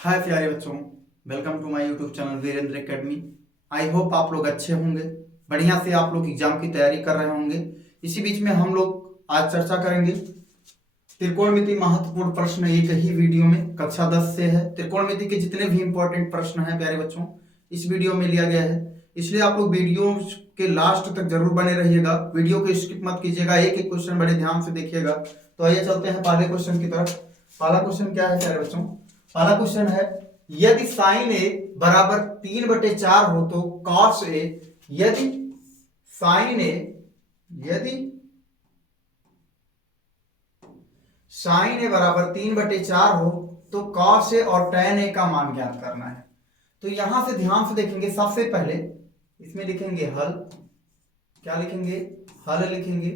हाय प्यारे बच्चों, welcome to my YouTube channel Virendra academy. I hope आप लोग अच्छे होंगे, बढ़िया से आप लोग एग्जाम की तैयारी कर रहे होंगे। इसी बीच में हम लोग आज चर्चा करेंगे त्रिकोणमिति महत्वपूर्ण प्रश्न। एक ही वीडियो में कक्षा 10 से है। त्रिकोणमिति के जितने भी इंपॉर्टेंट प्रश्न हैं प्यारे बच्चों, इस वीडियो में लिया गया है, इसलिए आप लोग वीडियो के लास्ट तक जरूर बने रहिएगा। वीडियो को स्किप मत कीजिएगा, एक एक क्वेश्चन बड़े ध्यान से देखिएगा। तो आइए चलते हैं पहले क्वेश्चन की तरफ। पहला क्वेश्चन क्या है प्यारे बच्चों? पहला क्वेश्चन है, यदि साइन ए बराबर 3/4 हो तो कॉस ए, यदि साइन ए बराबर 3/4 हो तो कॉस ए और tan ए का मान ज्ञात करना है। तो यहां से ध्यान से देखेंगे, सबसे पहले इसमें लिखेंगे हल। क्या लिखेंगे? हल लिखेंगे।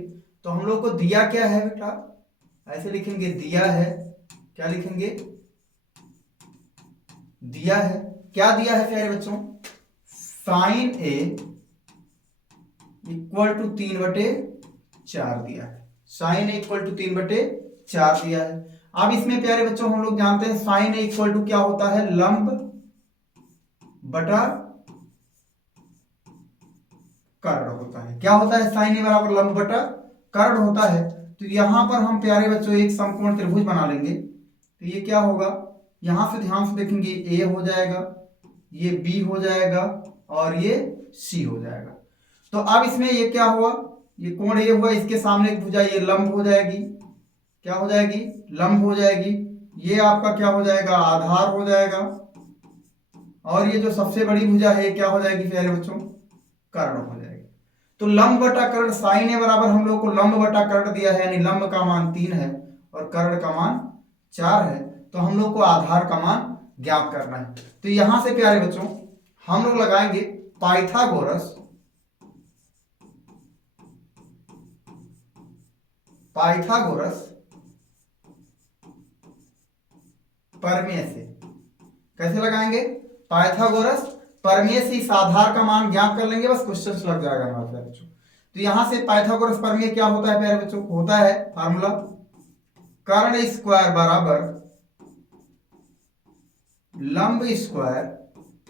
तो हम लोग को दिया क्या है बेटा? ऐसे लिखेंगे, दिया है। क्या लिखेंगे? दिया है। क्या दिया है प्यारे बच्चों? साइन ए इक्वल टू 3/4 दिया है। साइन ए इक्वल टू 3/4 दिया है। अब इसमें प्यारे बच्चों हम लोग जानते हैं साइन ए इक्वल टू क्या होता है? लंब बटा कर्ण होता है। क्या होता है? साइन ए बराबर लंब बटा कर्ण होता है। तो यहां पर हम प्यारे बच्चों एक समकोण त्रिभुज बना लेंगे। तो ये क्या होगा? यहां से ध्यान से देखेंगे, ए हो जाएगा, ये बी हो जाएगा और ये सी हो जाएगा। तो अब इसमें ये क्या हुआ? ये कोण ये हुआ, इसके सामने एक भुजा ये लंब हो जाएगी। क्या हो जाएगी? लंब हो जाएगी। ये आपका क्या हो जाएगा? आधार हो जाएगा। और ये जो सबसे बड़ी भुजा है क्या हो जाएगी प्यारे बच्चों? कर्ण हो जाएगी। तो लंब बटा कर्ण, साइन ए बराबर हम लोग को लंब बटा कर्ण दिया है, यानी लंब का मान 3 है और कर्ण का मान 4 है। तो हम लोग को आधार का मान ज्ञात करना है। तो यहां से प्यारे बच्चों हम लोग लगाएंगे पाइथागोरस प्रमेय से। कैसे लगाएंगे? पाइथागोरस प्रमेय से इस आधार का मान ज्ञात कर लेंगे, बस क्वेश्चन लग जाएगा हमारे प्यारे बच्चों। तो यहां से पाइथागोरस प्रमेय क्या होता है प्यारे बच्चों? होता है फार्मूला कर्ण स्क्वायर बराबर लंब स्क्वायर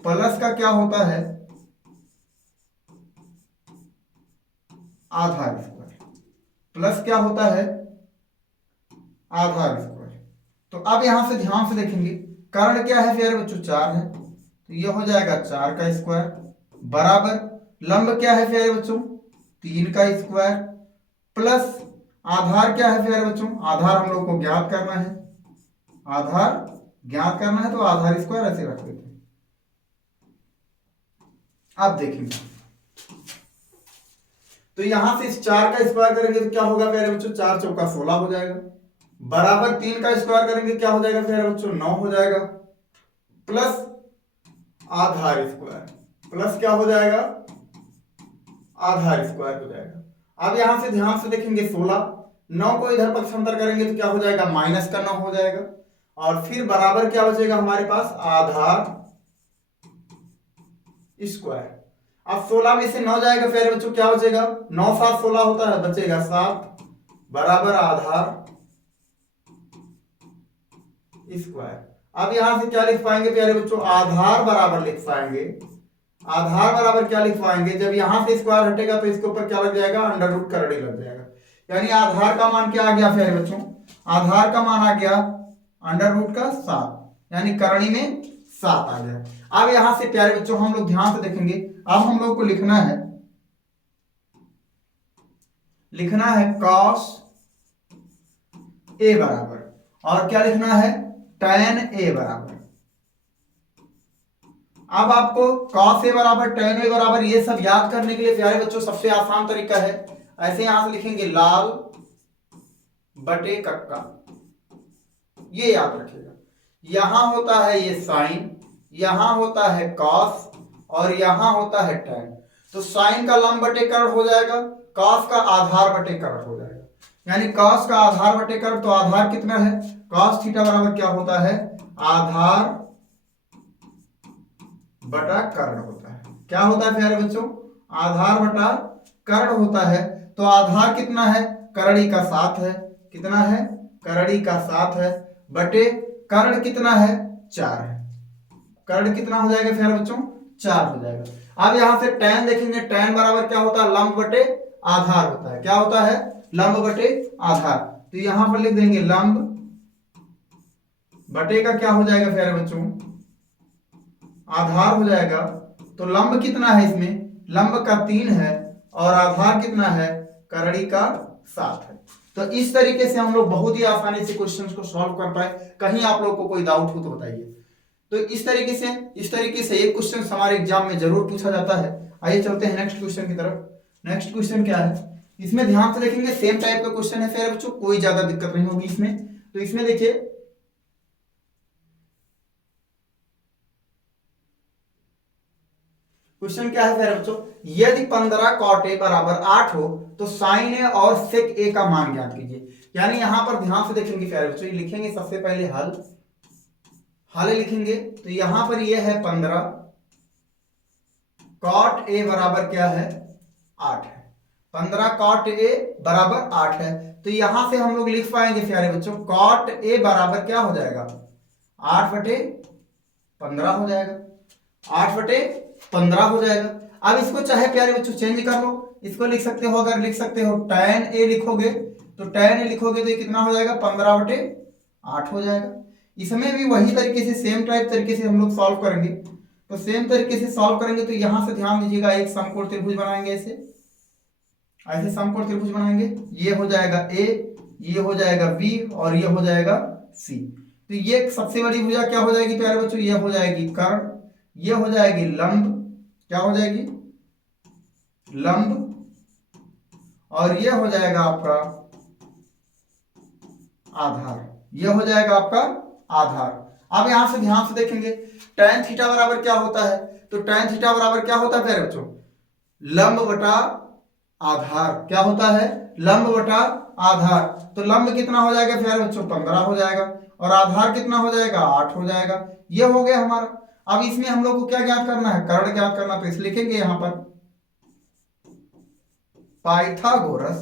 प्लस का क्या होता है? आधार स्क्वायर। प्लस क्या होता है? आधार स्क्वायर। तो अब यहां से ध्यान से देखेंगे, कर्ण क्या है प्यारे बच्चों? 4 है। तो ये हो जाएगा 4 का स्क्वायर बराबर लंब क्या है प्यारे बच्चों? 3 का स्क्वायर प्लस आधार क्या है प्यारे बच्चों? आधार हम लोग को ज्ञात करना है। आधार ज्ञात करना है तो आधार स्क्वायर ऐसे रख देते हैं। अब देखेंगे, तो यहां से इस 4 का स्क्वायर करेंगे तो क्या होगा प्यारे बच्चों? 4 चौका 16 हो जाएगा बराबर 3 का स्क्वायर करेंगे क्या हो जाएगा प्यारे बच्चों? 9 हो जाएगा प्लस आधार स्क्वायर। प्लस क्या हो जाएगा? आधार स्क्वायर हो जाएगा। अब यहां से ध्यान से देखेंगे 16, 9 को इधर पक्षांतर करेंगे तो क्या हो जाएगा? माइनस का 9 हो जाएगा और फिर बराबर क्या बचेगा हमारे पास? आधार स्क्वायर। अब 16 में से 9 जाएगा प्यारे बच्चों, क्या बचेगा? 9 7 16 होता है, बचेगा 7 बराबर आधार स्क्वायर। अब यहां से क्या लिख पाएंगे प्यारे बच्चों? आधार बराबर लिख पाएंगे। आधार बराबर क्या लिख पाएंगे? जब यहां से स्क्वायर हटेगा तो इसके ऊपर क्या लग जाएगा? अंडर रूट करड़ी लग जाएगा। यानी आधार का मान क्या आ गया प्यारे बच्चों? आधार का मान आ गया अंडर रूट का 7, यानी करणी में 7 आ गया। अब यहां से प्यारे बच्चों हम लोग ध्यान से देखेंगे, अब हम लोग को लिखना है कॉस ए बराबर, और क्या लिखना है? tan ए बराबर। अब आपको cos ए बराबर tan ए बराबर ये सब याद करने के लिए प्यारे बच्चों सबसे आसान तरीका है, ऐसे यहां से लिखेंगे लाल बटे कक्का। ये याद रखिएगा, यहां होता है ये साइन, यहां होता है कॉस और यहां होता है tan। तो साइन का लंब बटे कर्ण हो जाएगा, कॉस का आधार बटे कर्ण हो जाएगा। यानी कॉस का आधार बटे कर्ण, तो आधार कितना है? कॉस थीटा बराबर क्या होता है? आधार बटा कर्ण होता है। क्या होता है प्यारे बच्चों? आधार बटा कर्ण होता है। तो आधार कितना है? करड़ी का 7 है। कितना है? करड़ी का 7 है बटे कर्ण कितना है? 4 है। कर्ण कितना हो जाएगा प्यारे बच्चों, 4 हो जाएगा। अब यहां से tan देखेंगे, tan बराबर क्या होता है, लंब बटे आधार होता है। क्या होता है, लंब बटे आधार। तो यहां पर लिख देंगे लंब बटे का क्या हो जाएगा प्यारे बच्चों, आधार हो जाएगा। तो लंब कितना है इसमें, लंब का 3 है और आधार कितना है, करड़ी का 7 है। तो इस तरीके से हम लोग बहुत ही आसानी से क्वेश्चंस को सॉल्व कर पाए। कहीं आप लोग को कोई डाउट हो तो बताइए। तो इस तरीके से एक क्वेश्चन हमारे एग्जाम में जरूर पूछा जाता है। आइए चलते हैं नेक्स्ट क्वेश्चन की तरफ। नेक्स्ट क्वेश्चन क्या है, इसमें ध्यान से देखेंगे, सेम टाइप का क्वेश्चन है फिर बच्चों, कोई ज्यादा दिक्कत नहीं होगी इसमें। तो इसमें देखिए क्वेश्चन क्या है फिर बच्चों, यदि 15 cot a बराबर 8 हो तो sin a और sec a का मान ज्ञात कीजिए। यानी यहां पर ध्यान से देखेंगे प्यारे बच्चों, ये लिखेंगे सबसे पहले हल लिखेंगे। तो यहां पर ये है 15 cot a बराबर क्या है, 8 है। 15 cot a बराबर 8 है। तो यहां से हम लोग लिख पाएंगे प्यारे बच्चों, cot a बराबर क्या हो जाएगा, 8 बटे 15 हो जाएगा, 8 बटे 15 हो जाएगा। अब इसको चाहे प्यारे बच्चों चेंज कर लो, इसको लिख सकते हो, अगर लिख सकते हो tan a लिखोगे तो tan a लिखोगे तो ये कितना हो जाएगा, 15 बटे 8 हो जाएगा। इसमें भी वही तरीके से सेम टाइप तरीके से हम लोग सॉल्व करेंगे। तो सेम तरीके से सॉल्व करेंगे तो यहां से ध्यान दीजिएगा, एक समकोण त्रिभुज बनाएंगे, ऐसे समकोण त्रिभुज बनाएंगे। ये हो जाएगा a, ये हो जाएगा b और ये हो जाएगा c। तो ये सबसे बड़ी भुजा क्या हो जाएगी प्यारे बच्चों, ये हो जाएगी कर्ण, ये हो जाएगी लंब, क्या हो जाएगी, लंब, और ये हो जाएगा आपका आधार, ये हो जाएगा आपका आधार। अब यहां से ध्यान से देखेंगे tan थीटा बराबर क्या होता है, तो tan थीटा बराबर क्या होता है प्यारे बच्चों, लंब बटा आधार। क्या होता है, लंब बटा आधार। तो लंब कितना हो जाएगा प्यारे बच्चों, 15 हो जाएगा और आधार कितना हो जाएगा, 8 हो जाएगा। ये हो गया हमारा। अब इसमें हम लोग को क्या ज्ञात करना है, कर्ण ज्ञात करना। तो इस लिखेंगे यहां पर पाइथागोरस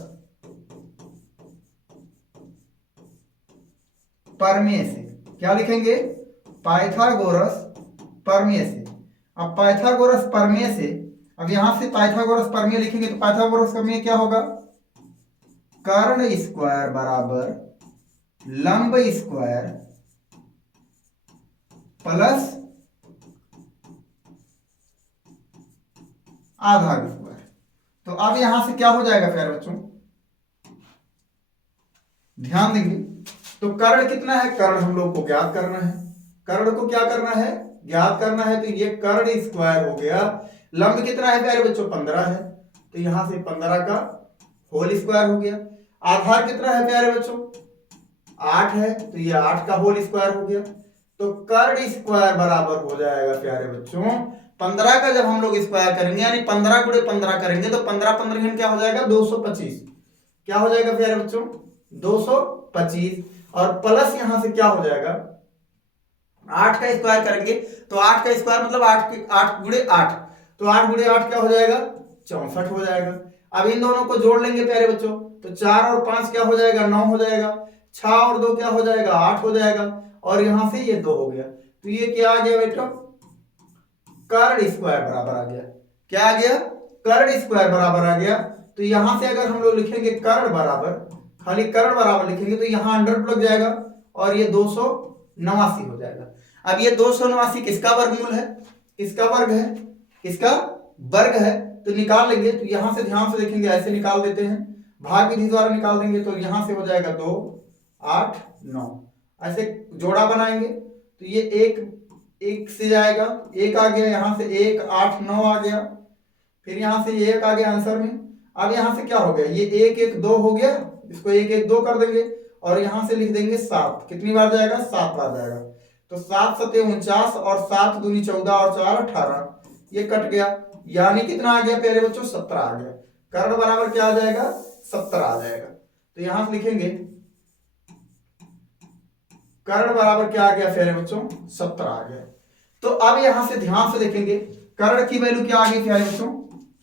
प्रमेय से, क्या लिखेंगे, पाइथागोरस प्रमेय से। अब पाइथागोरस प्रमेय से, अब यहां से पाइथागोरस प्रमेय लिखेंगे तो पाइथागोरस प्रमेय क्या होगा, कर्ण स्क्वायर बराबर लंब स्क्वायर प्लस आधार स्क्वायर। तो अब यहां से क्या हो जाएगा प्यारे बच्चों, ध्यान देंगे। तो कर्ण कितना है, कर्ण हम लोग को ज्ञात करना है, कर्ण को क्या करना है, ज्ञात करना है। तो ये कर्ण स्क्वायर हो गया। लंब कितना है प्यारे बच्चों, 15 है। तो यहां से 15 का होल स्क्वायर हो गया। आधार कितना है प्यारे बच्चों, 8 है। तो ये 8 का होल स्क्वायर हो गया। तो कर्ण स्क्वायर बराबर हो जाएगा प्यारे बच्चों 15 का, जब हम लोग स्क्वायर करेंगे यानी 15 गुणे 15 करेंगे तो 15 15 क्या हो जाएगा, 225। क्या हो जाएगा प्यारे बच्चों, 225। और प्लस यहां से क्या हो जाएगा, 8 का स्क्वायर करेंगे तो 8 का स्क्वायर मतलब 8 गुणे 8। तो 8 गुणे 8 क्या हो जाएगा, 64 हो जाएगा। अब इन दोनों को जोड़ लेंगे प्यारे बच्चों, तो 4 और 5 क्या हो जाएगा, 9 हो जाएगा। 6 और 2 क्या हो जाएगा, 8 हो जाएगा। और यहां से ये 2 हो गया। तो ये क्या आ गया बेटा, कर्ण स्क्वायर बराबर आ गया। क्या आ गया, कर्ण स्क्वायर बराबर आ गया। तो यहां से अगर हम लोग लिखेंगे कर्ण बराबर, खाली कर्ण बराबर लिखेंगे तो यहां अंडर लग जाएगा और ये 289 हो जाएगा। अब ये 289 किसका वर्गमूल है, किसका वर्ग है, किसका वर्ग है। तो निकाल लेंगे। तो यहां से ध्यान से देखेंगे, ऐसे निकाल देते हैं, भाग विधि द्वारा निकाल देंगे। तो यहां से हो जाएगा 2 8 9, ऐसे जोड़ा बनाएंगे। तो ये एक से जाएगा, एक आ गया, यहां से 1 8 9 आ गया, फिर यहां से ये 1 आ गया आंसर में। अब यहां से क्या हो गया, ये 1 1 2 हो गया, इसको 1 1 2 कर देंगे और यहां से लिख देंगे 7। कितनी बार जाएगा, 7 बार जाएगा। तो 7 7 49 और 7 दूनी 14 और 4 18, ये कट गया। यानी कितना आ गया प्यारे बच्चों, 17 आ गया। कर्ण बराबर क्या आ जाएगा, 17 आ जाएगा। तो यहां से लिखेंगे कर्ण बराबर क्या आ गया प्यारे बच्चों, 17 आ गया। तो अब यहां से ध्यान से देखेंगे, कर्ण की वैल्यू क्या आ गई प्यारे बच्चों,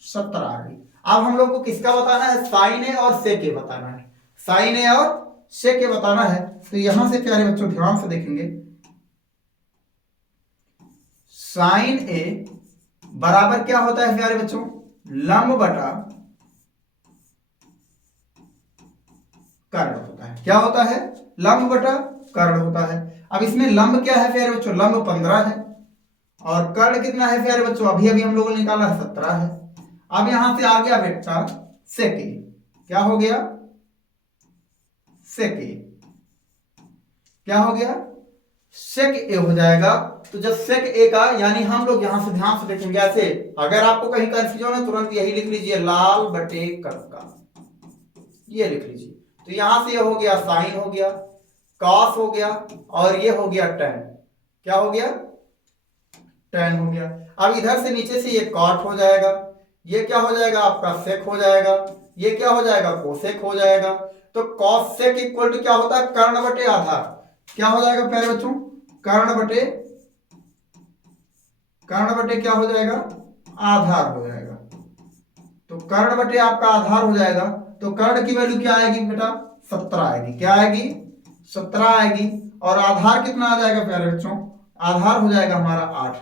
17 आ गई। अब हम लोग को किसका बताना है, साइन ए और सेक ए बताना है, साइन ए और सेक ए बताना है। तो यहां से प्यारे बच्चों ध्यान से देखेंगे, साइन ए बराबर क्या होता है प्यारे बच्चों, लंब बटा कर्ण होता है। क्या होता है, लंब बटा कर्ण होता है। अब इसमें लंब क्या है प्यारे बच्चों, लंब 15 है और कर्ण कितना है प्यारे बच्चों, अभी अभी हम लोगों ने निकाला 17 है। अब यहां से आ गया बेटा सेक ए, क्या हो गया, सेक ए, क्या हो गया, सेक ए हो जाएगा। तो जब सेक ए का यानी हम लोग यहां से ध्यान से देखेंगे ऐसे, अगर आपको कहीं कंफ्यूजन है तुरंत यही लिख लीजिए, लाल बटे कर्ण का, ये लिख लीजिए। तो यहां से ये हो गया साइन हो गया, कॉस हो गया और ये हो गया टेन, क्या हो गया, टेन हो गया। अब इधर से नीचे से ये कॉट हो जाएगा, ये क्या हो जाएगा आपका सेक हो जाएगा, ये क्या हो जाएगा कोसेक हो जाएगा। तो कॉस सेक इक्वल टू क्या होता है, कर्ण बटे आधार, क्या हो जाएगा प्यारे बच्चों, कर्ण बटे क्या हो जाएगा, आधार हो जाएगा। तो कर्ण बटे आपका आधार हो जाएगा। तो कर्ण की वैल्यू क्या आएगी बेटा, 17 आएगी, क्या आएगी, 17 आएगी। और आधार कितना आ जाएगा प्यारे बच्चों, आधार हो जाएगा हमारा 8।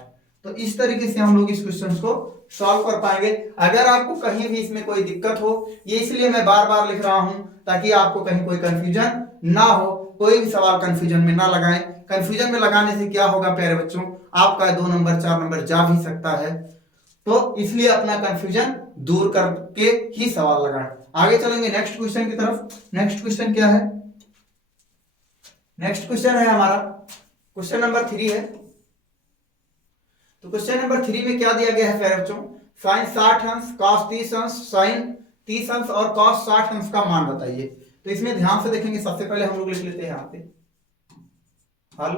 तो इस तरीके से हम लोग इस क्वेश्चन को सॉल्व कर पाएंगे। अगर आपको कहीं भी इसमें कोई दिक्कत हो, ये इसलिए मैं बार बार लिख रहा हूं ताकि आपको कहीं कोई कंफ्यूजन ना हो, कोई भी सवाल कंफ्यूजन में ना लगाएं। कंफ्यूजन में लगाने से क्या होगा प्यारे बच्चों, आपका 2 नंबर 4 नंबर जा भी सकता है। तो इसलिए अपना कंफ्यूजन दूर करके ही सवाल लगाएं। आगे चलेंगे नेक्स्ट क्वेश्चन की तरफ। नेक्स्ट क्वेश्चन क्या है, नेक्स्ट क्वेश्चन है हमारा क्वेश्चन नंबर 3 है। तो क्वेश्चन नंबर 3 में क्या दिया गया है प्यारे बच्चों, साइन 60 अंश, कॉस 30 अंश, साइन 30 अंश और कॉस 60 अंश का मान बताइए। तो इसमें ध्यान से देखेंगे, सबसे पहले हम लोग लिख लेते हैं यहाँ पे हल।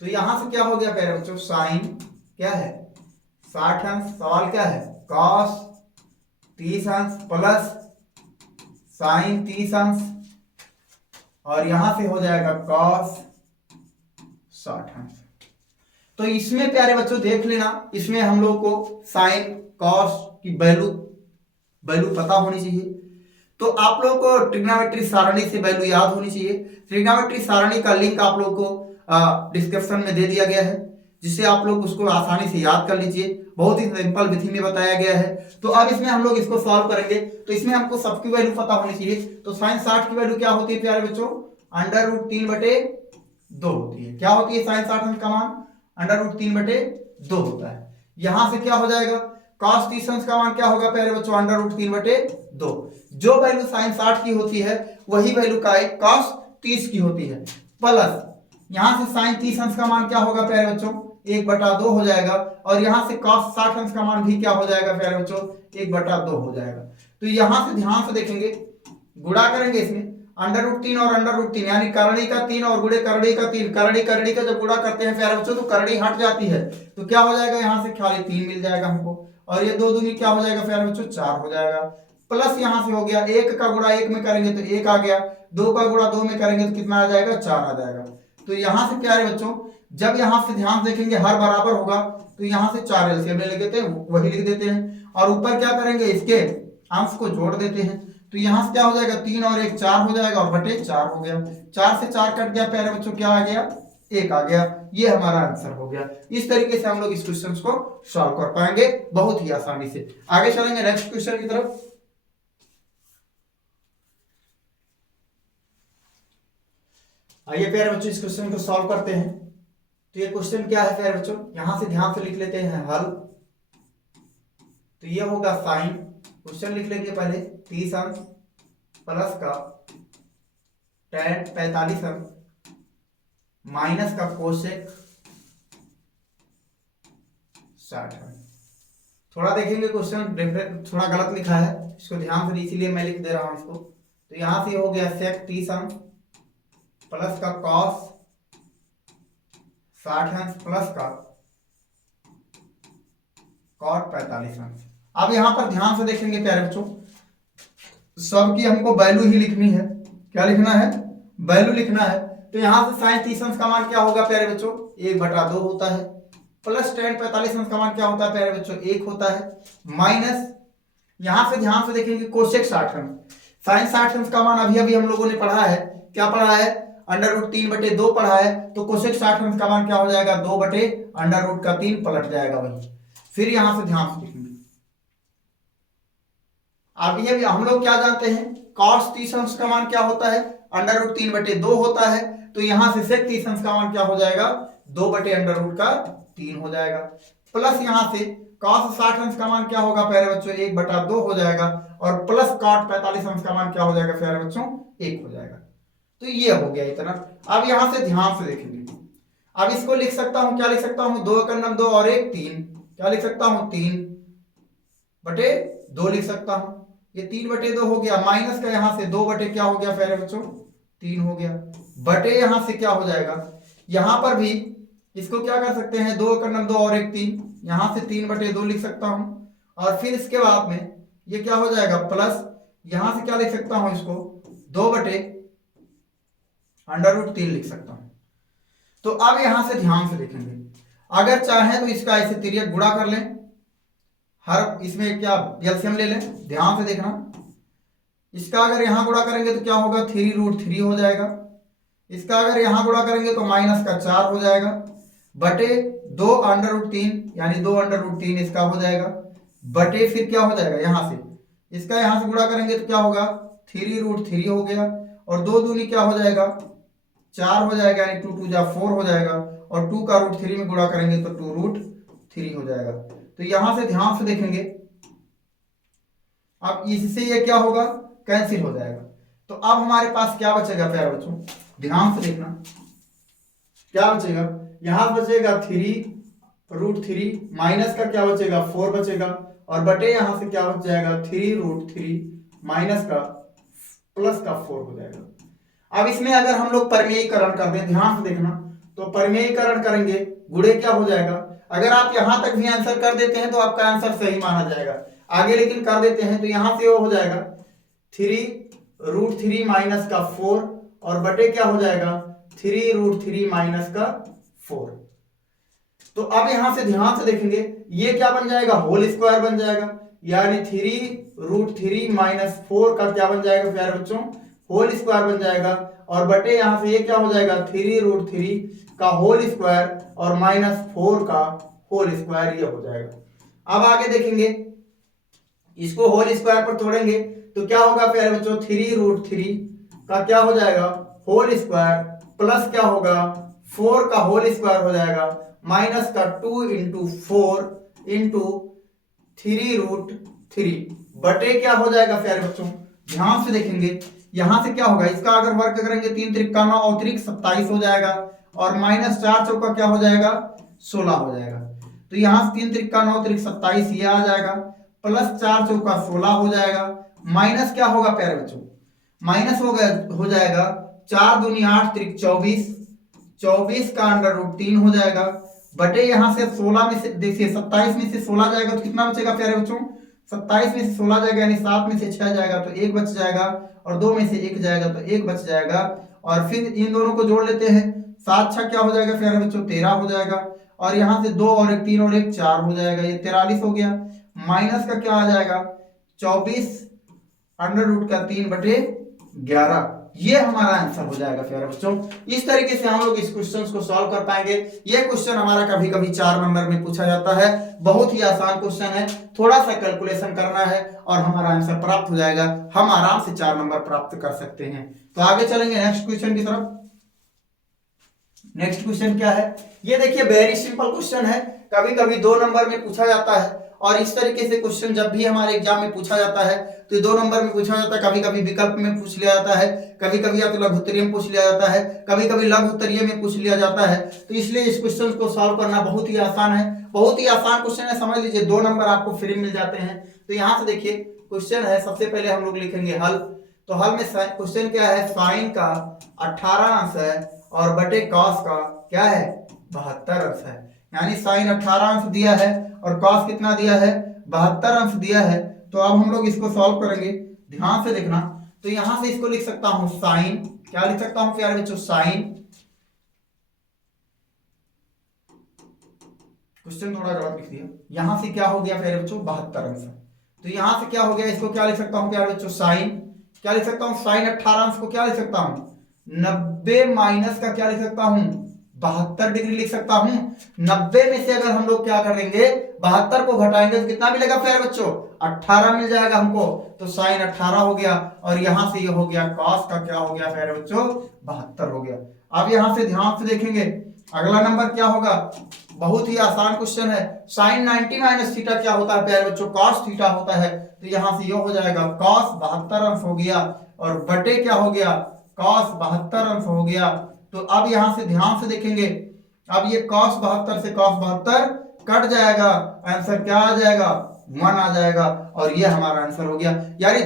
तो यहां से क्या हो गया प्यारे बच्चों, साइन क्या है 60 अंश, सवाल क्या है कॉस 30 अंश प्लस साइन 30 अंश और यहां से हो जाएगा कॉस 60 अंश। तो इसमें प्यारे बच्चों देख लेना, इसमें हम लोग को साइन कॉस की वैल्यू पता होनी चाहिए। तो आप लोग को ट्रिग्नोमेट्री सारणी से वैल्यू याद होनी चाहिए। ट्रिग्नोमेट्री सारणी का लिंक आप लोग को डिस्क्रिप्शन में दे दिया गया है, जिससे आप लोग उसको आसानी से याद कर लीजिए। बहुत ही सिंपल विधि में बताया गया है। तो अब इसमें हम लोग इसको सॉल्व करेंगे। तो इसमें हमको सबकी वैल्यू पता होनी चाहिए। तो साइन 60 की वैल्यू क्या होती है प्यारे बच्चों, √3/2 होती है। क्या होती है साइन 60 का मान, √3/2 होता है। यहां से क्या हो जाएगा, cos 30 अंश का मान क्या होगा प्यारे बच्चों, √3/2। जो वैल्यू साइन 60 की होती है वही वैल्यू का cos 30 की होती है, प्लस यहां से साइन 30 अंश का मान क्या होगा प्यारे बच्चों, 1/2 हो जाएगा। और यहां से cos 60 अंश का मान भी क्या हो जाएगा प्यारे बच्चों, 1/2 हो जाएगा। तो यहां से ध्यान से देखेंगे, गुणा करेंगे इसमें √3 और √3 यानी करणी का 3 और गुणे करणी का 3, करणी का जब गुणा करते हैं प्यारे बच्चों तो करणी हट जाती है। तो क्या हो जाएगा, यहां से खाली 3 मिल जाएगा हमको और ये 2 दूनी क्या हो जाएगा प्यारे बच्चों, 4 हो जाएगा। प्लस यहां से हो गया 1 का गुणा 1 में करेंगे तो 1 आ गया, 2 का गुणा 2 में करेंगे तो कितना आ जाएगा, 4 आ जाएगा। तो यहां से प्यारे बच्चों जब यहां से ध्यान देखेंगे हर बराबर होगा तो यहां से 4 एलसीएम में लिख देते हैं, वही लिख देते हैं और ऊपर क्या करेंगे, इसके अंश को जोड़ देते हैं। तो यहां से क्या हो जाएगा, 3 और 1 4 हो जाएगा और बटे 4 हो गया। 4 से 4 कट गया प्यारे बच्चों, क्या आ गया, 1 आ गया। ये हमारा आंसर हो गया। इस तरीके से हम लोग इस क्वेश्चन को सॉल्व कर पाएंगे बहुत ही आसानी से। आगे चलेंगे नेक्स्ट क्वेश्चन की तरफ। आइए प्यारे बच्चों इस क्वेश्चन को सॉल्व करते हैं। तो ये क्वेश्चन क्या है प्यारे बच्चों, यहां से ध्यान से लिख लेते हैं हल। तो ये होगा साइन, क्वेश्चन लिख लेंगे पहले 30 अंश प्लस का tan 45 अंश माइनस का कोसेक 60 अंश। थोड़ा देखेंगे क्वेश्चन थोड़ा गलत लिखा है, इसको ध्यान से, इसीलिए मैं लिख दे रहा हूं इसको। तो यहां से हो गया सेक 30 अंश प्लस का कॉस 60 अंश प्लस का कॉट 45 अंश। अब यहां पर ध्यान से देखेंगे प्यारे बच्चों, सबकी हमको वैल्यू ही लिखनी है। क्या लिखना है, वैल्यू लिखना है। तो यहां से साइन 30 अंश का मान क्या होगा प्यारे बच्चों, 1/2 होता है, प्लस tan 45 अंश का मान क्या होता है प्यारे बच्चों, 1 होता है, माइनस यहां से ध्यान से देखेंगे कोसेक 60 अंश। साइन 60 अंश का मान अभी अभी हम लोगों ने पढ़ा है, क्या पढ़ा है, √3/2 पढ़ा है तो कोसेक 60 अंश का मान क्या हो जाएगा, 2/√3 पलट जाएगा वही। फिर यहां से ध्यान से देखेंगे, अब ये हम लोग क्या जानते हैं, cos 30 अंश का मान क्या होता है, √3/2 होता है। तो यहां से sec 30 अंश का मान क्या हो जाएगा, 2/√3 हो जाएगा। प्लस यहां से cos 60 अंश का मान क्या होगा प्यारे बच्चों, 1/2 हो जाएगा। और प्लस cot 45 अंश का मान क्या हो जाएगा प्यारे बच्चों, 1 हो जाएगा। तो ये हो गया इतना। अब यहां से ध्यान से देखेंगे, अब इसको लिख सकता हूं, क्या लिख सकता हूं, 2 और 1 3, क्या लिख सकता हूं, 3/2 लिख सकता हूं। ये 3/2 हो गया, माइनस का यहां से 2 बटे क्या हो गया प्यारे बच्चों, 3 हो गया। बटे यहां से क्या हो जाएगा, यहां पर भी इसको क्या कर सकते हैं, 2 और 1 3, यहां से 3/2 लिख सकता हूं। और फिर इसके बाद में ये क्या हो जाएगा, प्लस यहां से क्या लिख सकता हूं, इसको 2/√3 लिख सकता हूं। तो अब यहां से ध्यान से देखेंगे, अगर चाहें तो इसका ऐसे तिर्यक गुणा कर लें, हर इसमें क्या एलसीएम ले लें, ध्यान से देखना। इसका अगर यहां गुणा करेंगे तो क्या होगा, 3√3 हो जाएगा। इसका अगर यहां गुणा करेंगे तो माइनस का 4 हो जाएगा, बटे 2√3 यानी 2√3 इसका हो जाएगा। बटे फिर क्या हो जाएगा, यहां से इसका यहां से गुणा करेंगे तो क्या होगा, 3√3 हो गया। और 2 दूनी क्या हो जाएगा, 4 हो जाएगा, यानी 2 2 4 हो जाएगा। और 2 का √3 में गुणा करेंगे तो 2√3 हो जाएगा। तो यहां से ध्यान से देखेंगे, अब इससे ये क्या होगा, कैंसिल हो जाएगा। तो अब हमारे पास क्या बचेगा प्यारे बच्चों, ध्यान से देखना, क्या बचेगा, यहां बचेगा 3√3, माइनस का क्या बचेगा, 4 बचेगा। और बटे यहां से क्या बच जाएगा, 3√3 माइनस का प्लस का 4 हो जाएगा। अब इसमें अगर हम लोग परिमेयीकरण कर दें, ध्यान से देखना, तो परिमेयीकरण करेंगे, गुणे क्या हो जाएगा, अगर आप यहां तक भी आंसर कर देते हैं तो आपका आंसर सही माना जाएगा। आगे लेकिन कर देते हैं तो यहां से वो हो जाएगा 3√3 माइनस का 4, और बटे क्या हो जाएगा, 3√3 माइनस का 4। तो अब यहां से ध्यान से देखेंगे, ये क्या बन जाएगा, होल स्क्वायर बन जाएगा, यानी 3√3 माइनस 4 का क्या बन जाएगा प्यारे बच्चों, होल स्क्वायर बन जाएगा। और बटे यहां से ये क्या हो जाएगा, 3√3 का होल स्क्वायर और माइनस 4 का होल स्क्वायर, ये हो जाएगा। अब आगे देखेंगे, इसको होल स्क्वायर पर तोड़ेंगे तो क्या होगा प्यारे बच्चों, 3√3 का क्या हो जाएगा, होल स्क्वायर, प्लस क्या होगा, 4 का होल स्क्वायर हो जाएगा, माइनस का 2 × 4 × 3√3 बटे क्या हो जाएगा प्यारे बच्चों, ध्यान से देखेंगे, यहां से क्या होगा, इसका अगर वर्ग करेंगे 3 × 9 और 3 × 27 हो जाएगा। और माइनस 4 चौका क्या हो जाएगा, 16 हो जाएगा। तो यहां से 3 × 9 3 × 27 ये आ जाएगा, प्लस 4 चौका 16 हो जाएगा। माइनस क्या होगा प्यारे बच्चों, माइनस हो जाएगा 4 दूनी 8 3 24, 24 का √3 हो जाएगा। बटे यहां से 16 में से देखिए 27 में से 16 जाएगा तो कितना बचेगा प्यारे बच्चों, 27 में से 16 जाएगा, यानी 7 में से 6 जाएगा तो 1 बच जाएगा, और 2 में से 1 जाएगा तो 1 बच जाएगा। और फिर इन दोनों को जोड़ लेते हैं, 7 6 क्या हो जाएगा प्यारे बच्चों, 13 हो जाएगा। और यहां से 2 और 1 3 और 1 4 हो जाएगा, ये 43 हो गया। माइनस का क्या आ जाएगा, 24 √3/11, ये हमारा आंसर हो जाएगा प्यारे बच्चों। इस तरीके से हम लोग इस क्वेश्चन को सॉल्व कर पाएंगे। ये क्वेश्चन हमारा कभी कभी 4 नंबर में पूछा जाता है, बहुत ही आसान क्वेश्चन है, थोड़ा सा कैलकुलेशन करना है और हमारा आंसर प्राप्त हो जाएगा, हम आराम से 4 नंबर प्राप्त कर सकते हैं। तो आगे चलेंगे नेक्स्ट क्वेश्चन की तरफ। नेक्स्ट क्वेश्चन क्या है, ये देखिए वेरी सिंपल क्वेश्चन है, कभी कभी 2 नंबर में पूछा जाता है। और इस तरीके से क्वेश्चन जब भी हमारे एग्जाम में पूछा जाता है तो 2 नंबर में पूछा जाता है, कभी कभी विकल्प में पूछ लिया जाता है, कभी कभी या तो लघु उत्तरीय में पूछ लिया जाता है, कभी कभी लघु उत्तरीय में पूछ लिया जाता है। तो इसलिए इस क्वेश्चन को सॉल्व करना बहुत ही आसान है, बहुत ही आसान क्वेश्चन है, समझ लीजिए 2 नंबर आपको फ्री मिल जाते हैं। तो यहाँ से देखिए क्वेश्चन है, सबसे पहले हम लोग लिखेंगे हल। तो हल में क्वेश्चन क्या है, साइन का 18 अंश है और बटे कॉस का क्या है, 72 अंश है। यानी साइन 18 अंश दिया है और कॉस कितना दिया है, 72 अंश दिया है। तो अब हम लोग इसको सॉल्व करेंगे, ध्यान से देखना। तो यहां से इसको लिख सकता हूं साइन, क्या लिख सकता हूं प्यारे बच्चों, साइन, क्वेश्चन थोड़ा गलत लिख दिया, यहां से क्या हो गया प्यारे बच्चों, 72 अंश। तो यहां से क्या हो गया, इसको क्या लिख सकता हूं प्यारे बच्चों, साइन, क्या लिख सकता हूं, साइन 18 अंश को क्या लिख सकता हूं, 90 माइनस का क्या लिख सकता हूं, 72 डिग्री लिख सकता हूं। 90 में से अगर हम लोग क्या करेंगे, 72 को घटाएंगे तो कितना मिलेगा प्यारे बच्चों, 18 मिल जाएगा हमको। तो साइन 18 हो गया और यहां से ये हो गया कॉस का क्या हो गया प्यारे बच्चों, 72 हो गया। अब यहां से ध्यान से देखेंगे अगला नंबर क्या होगा, बहुत ही आसान क्वेश्चन है। साइन 90 माइनस थीटा क्या होता है प्यारे बच्चों, कॉस थीटा होता है। तो यहां से ये हो जाएगा कॉस 72 अंश हो गया और बटे क्या हो गया, कॉस 72 अंश हो गया। तो अब यहां से ध्यान से देखेंगे, अब ये cos 72 से cos 72 कट जाएगा, आंसर क्या आ जाएगा, 1 आ जाएगा और ये हमारा आंसर हो गया। यानी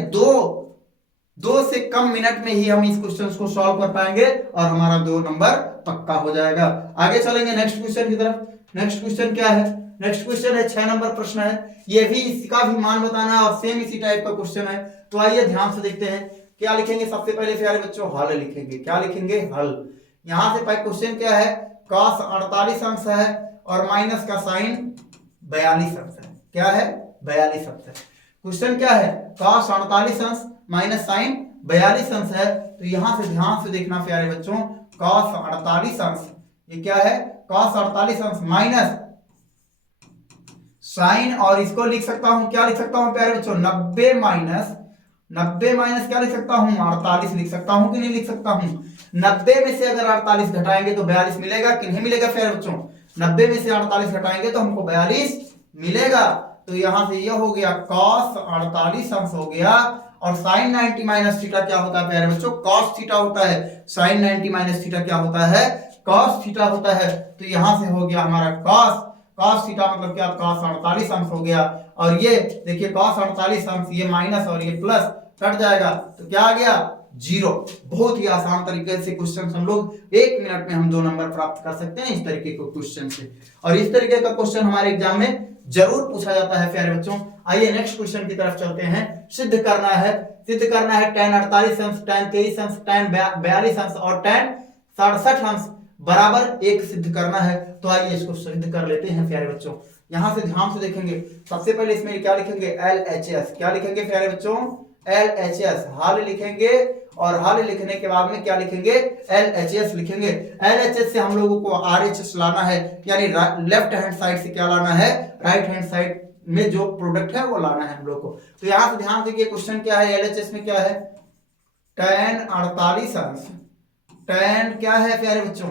दो से कम मिनट में ही हम इस क्वेश्चन को सॉल्व कर पाएंगे और हमारा 2 नंबर पक्का हो जाएगा। आगे चलेंगे नेक्स्ट क्वेश्चन की तरफ। नेक्स्ट क्वेश्चन क्या है, नेक्स्ट क्वेश्चन है 6 नंबर प्रश्न है। ये भी इसका भी मान बताना है और सेम इसी टाइप का क्वेश्चन है। तो आइए ध्यान से देखते हैं क्या लिखेंगे। सबसे पहले प्यारे बच्चों हल लिखेंगे, क्या लिखेंगे, हल। यहां से क्वेश्चन क्या है, cos 48 अंश है और माइनस का साइन 42 अंश है। क्या है, 42 अंश है। क्वेश्चन क्या है, cos 48 अंश माइनस साइन 42 अंश है। तो यहां से ध्यान से देखना प्यारे बच्चों, cos 48 अंश, ये क्या है, cos 48 अंश माइनस साइन, और इसको लिख सकता हूं, क्या लिख सकता हूं प्यारे बच्चों, 90 माइनस क्या लिख सकता हूं, 48 लिख सकता हूं कि नहीं लिख सकता हूं। 90 में से अगर 48 घटाएंगे तो 42 मिलेगा कि नहीं मिलेगा प्यारे बच्चों, 90 में से 48 घटाएंगे तो हमको 42 मिलेगा। तो यहां से ये हो गया cos 48 अंश हो गया और sin 90 माइनस थीटा क्या होता है प्यारे बच्चों, cos थीटा होता है। sin 90 माइनस थीटा क्या होता है, cos थीटा होता है। तो यहां से हो गया हमारा cos थीटा मतलब क्या, cos 48 अंश हो गया। और ये देखिए cos 48 अंश, ये माइनस और ये प्लस कट जाएगा तो क्या आ गया, 0। बहुत ही आसान तरीके से क्वेश्चन हम लोग 1 मिनट में हम 2 नंबर प्राप्त कर सकते हैं इस तरीके के क्वेश्चन से। और इस तरीके का क्वेश्चन हमारे एग्जाम में जरूर पूछा जाता है प्यारे बच्चों। आइए नेक्स्ट क्वेश्चन की तरफ चलते हैं। सिद्ध करना है tan 48 अंश, tan 23 अंश, tan 42 अंश और tan 67 अंश बराबर 1 सिद्ध करना है। तो आइए इसको सिद्ध कर लेते हैं प्यारे बच्चों। यहां से ध्यान से देखेंगे, सबसे पहले इसमें क्या लिखेंगे, LHS, क्या लिखेंगे प्यारे बच्चों, LHS, हल लिखेंगे और हल लिखने के बाद में क्या लिखेंगे, LHS लिखेंगे। LHS से हम लोगों को RHS लाना है, यानी लेफ्ट हैंड साइड से क्या लाना है, राइट हैंड साइड में जो प्रोडक्ट है वो लाना है हम लोग को। तो यहां से ध्यान देखिए क्वेश्चन क्या है, LHS में क्या है, tan 48 अंश, tan क्या है प्यारे बच्चों,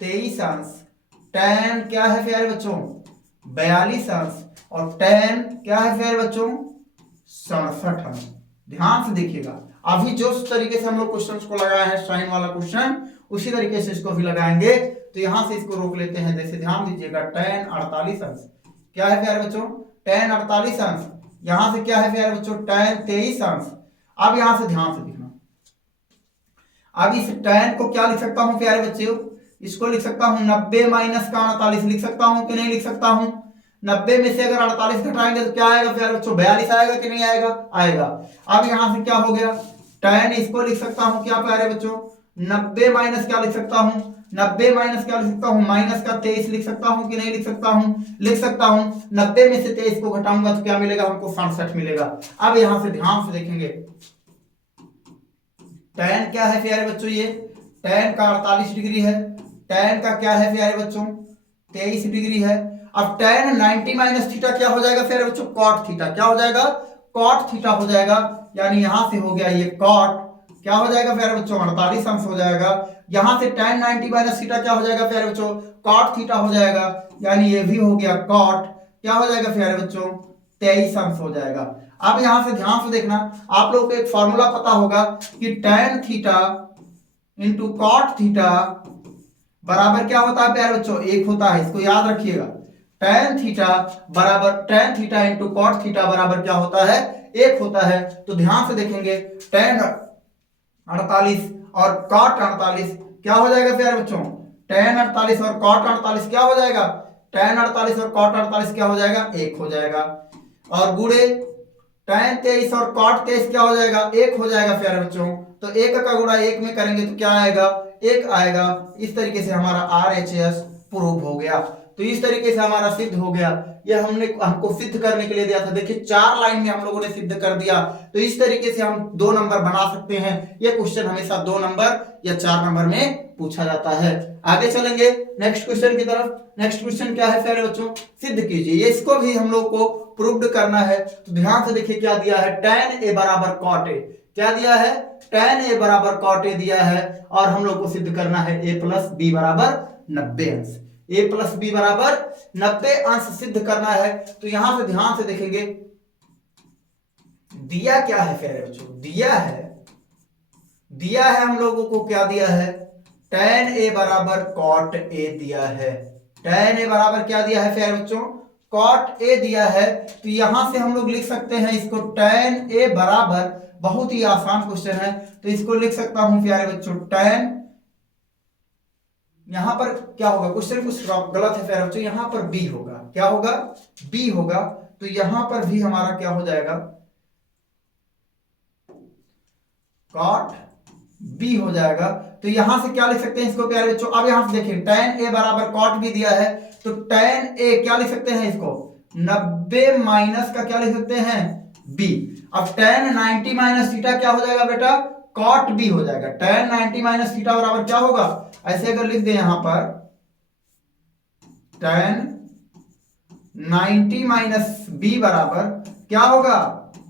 23 अंश, tan क्या है प्यारे बच्चों, 42 अंश और tan क्या है प्यारे बच्चों, 67 अंश। ध्यान से देखिएगा, अभी जो तरीके से हम लोग क्वेश्चंस को लगाया है साइन वाला क्वेश्चन, उसी तरीके से इसको भी लगाएंगे। तो यहां से इसको रोक लेते हैं। जैसे ध्यान दीजिएगा, tan 48 अंश क्या है प्यारे बच्चों, tan 48 अंश, यहां से क्या है प्यारे बच्चों, tan 23 अंश। अब यहां से ध्यान से देखना, अब इस tan को क्या लिख सकता हूं प्यारे बच्चों, इसको लिख सकता हूं 90 माइनस का 48 लिख सकता हूं कि नहीं लिख सकता हूं। 90 में से अगर 48 घटाएंगे तो क्या आएगा प्यारे बच्चों, 42 आएगा कि नहीं आएगा, आएगा। अब यहां से क्या हो गया, tan इसको लिख सकता हूं क्या प्यारे बच्चों, 90 माइनस क्या लिख सकता हूं, 90 माइनस क्या लिख सकता हूं, माइनस का 23 लिख सकता हूं कि नहीं लिख सकता हूं, लिख सकता हूं। 90 में से 23 को घटाऊंगा तो क्या मिलेगा हमको, 67 मिलेगा। अब यहां से ध्यान से देखेंगे, tan क्या है प्यारे बच्चों, ये tan का 48 डिग्री है, tan का क्या है प्यारे बच्चों, 23 डिग्री है। अब tan 90 माइनस थीटा क्या हो जाएगा प्यारे बच्चों, cot थीटा, क्या हो जाएगा, cot थीटा हो जाएगा। यानी यहां से हो गया ये cot, क्या हो जाएगा प्यारे बच्चों, 48 अंश हो जाएगा। यहां से tan 90 माइनस थीटा क्या हो जाएगा प्यारे बच्चों, cot थीटा हो जाएगा। यानी ये भी हो गया cot, क्या हो जाएगा प्यारे बच्चों, 23 अंश हो जाएगा। अब यहां से ध्यान से देखना, आप लोग को एक फॉर्मूला पता होगा कि tan theta into cot theta बराबर क्या होता है प्यारे बच्चों, 1 होता है। इसको याद रखिएगा, tan theta into cot theta बराबर क्या होता है, 1 होता है। तो ध्यान से देखेंगे, tan 48 और cot 48 क्या हो जाएगा प्यारे बच्चों, tan 48 और cot 48 क्या हो जाएगा, tan 48 और cot 48 क्या हो जाएगा, 1 हो जाएगा। और गुणे tan 23 और cot 23 क्या हो जाएगा, 1 हो जाएगा प्यारे बच्चों। तो 1 का गुणा 1 में करेंगे तो क्या आएगा, 1 आएगा। इस तरीके से हमारा RHS प्रूव हो गया। तो इस तरीके से हमारा सिद्ध हो गया। यह हमको सिद्ध करने के लिए दिया था। देखिए 4 लाइन में हम लोगों ने सिद्ध कर दिया। तो इस तरीके से हम 2 नंबर बना सकते हैं। यह क्वेश्चन हमेशा 2 नंबर या 4 नंबर में पूछा जाता है। आगे चलेंगे नेक्स्ट क्वेश्चन की तरफ। नेक्स्ट क्वेश्चन क्या है प्यारे बच्चों, सिद्ध कीजिए। इसको भी हम लोग को प्रूव्ड करना है। तो ध्यान से देखिए क्या दिया है, tan a बराबर cot a। क्या दिया है, tan a बराबर cot a दिया है और हम लोग को सिद्ध करना है a प्लस b बराबर 90 अंश। a प्लस b बराबर 90 अंश सिद्ध करना है। तो यहां से ध्यान से देखेंगे दिया क्या है प्यारे बच्चों, दिया है हम लोगों को क्या दिया है, tan a बराबर cot a दिया है। tan a बराबर क्या दिया है प्यारे बच्चों, cot a दिया है। तो यहां से हम लोग लिख सकते हैं इसको tan a बराबर, बहुत ही आसान क्वेश्चन है तो इसको लिख सकता हूं प्यारे बच्चों tan, यहां पर क्या होगा, क्वेश्चन कुछ गलत है प्यारे बच्चों, यहां पर b होगा। क्या होगा, b होगा। तो यहां पर भी हमारा क्या हो जाएगा, cot b हो जाएगा। तो यहां से क्या लिख सकते हैं इसको प्यारे बच्चों, अब यहां से देखिए tan a बराबर cot b दिया है। तो tan a क्या लिख सकते हैं इसको, 90 माइनस का क्या लिख सकते हैं b। अब tan 90 माइनस थीटा क्या हो जाएगा बेटा, cot b हो जाएगा। tan 90 माइनस थीटा बराबर क्या होगा, ऐसे अगर लिख दे यहां पर tan 90 माइनस b बराबर क्या होगा,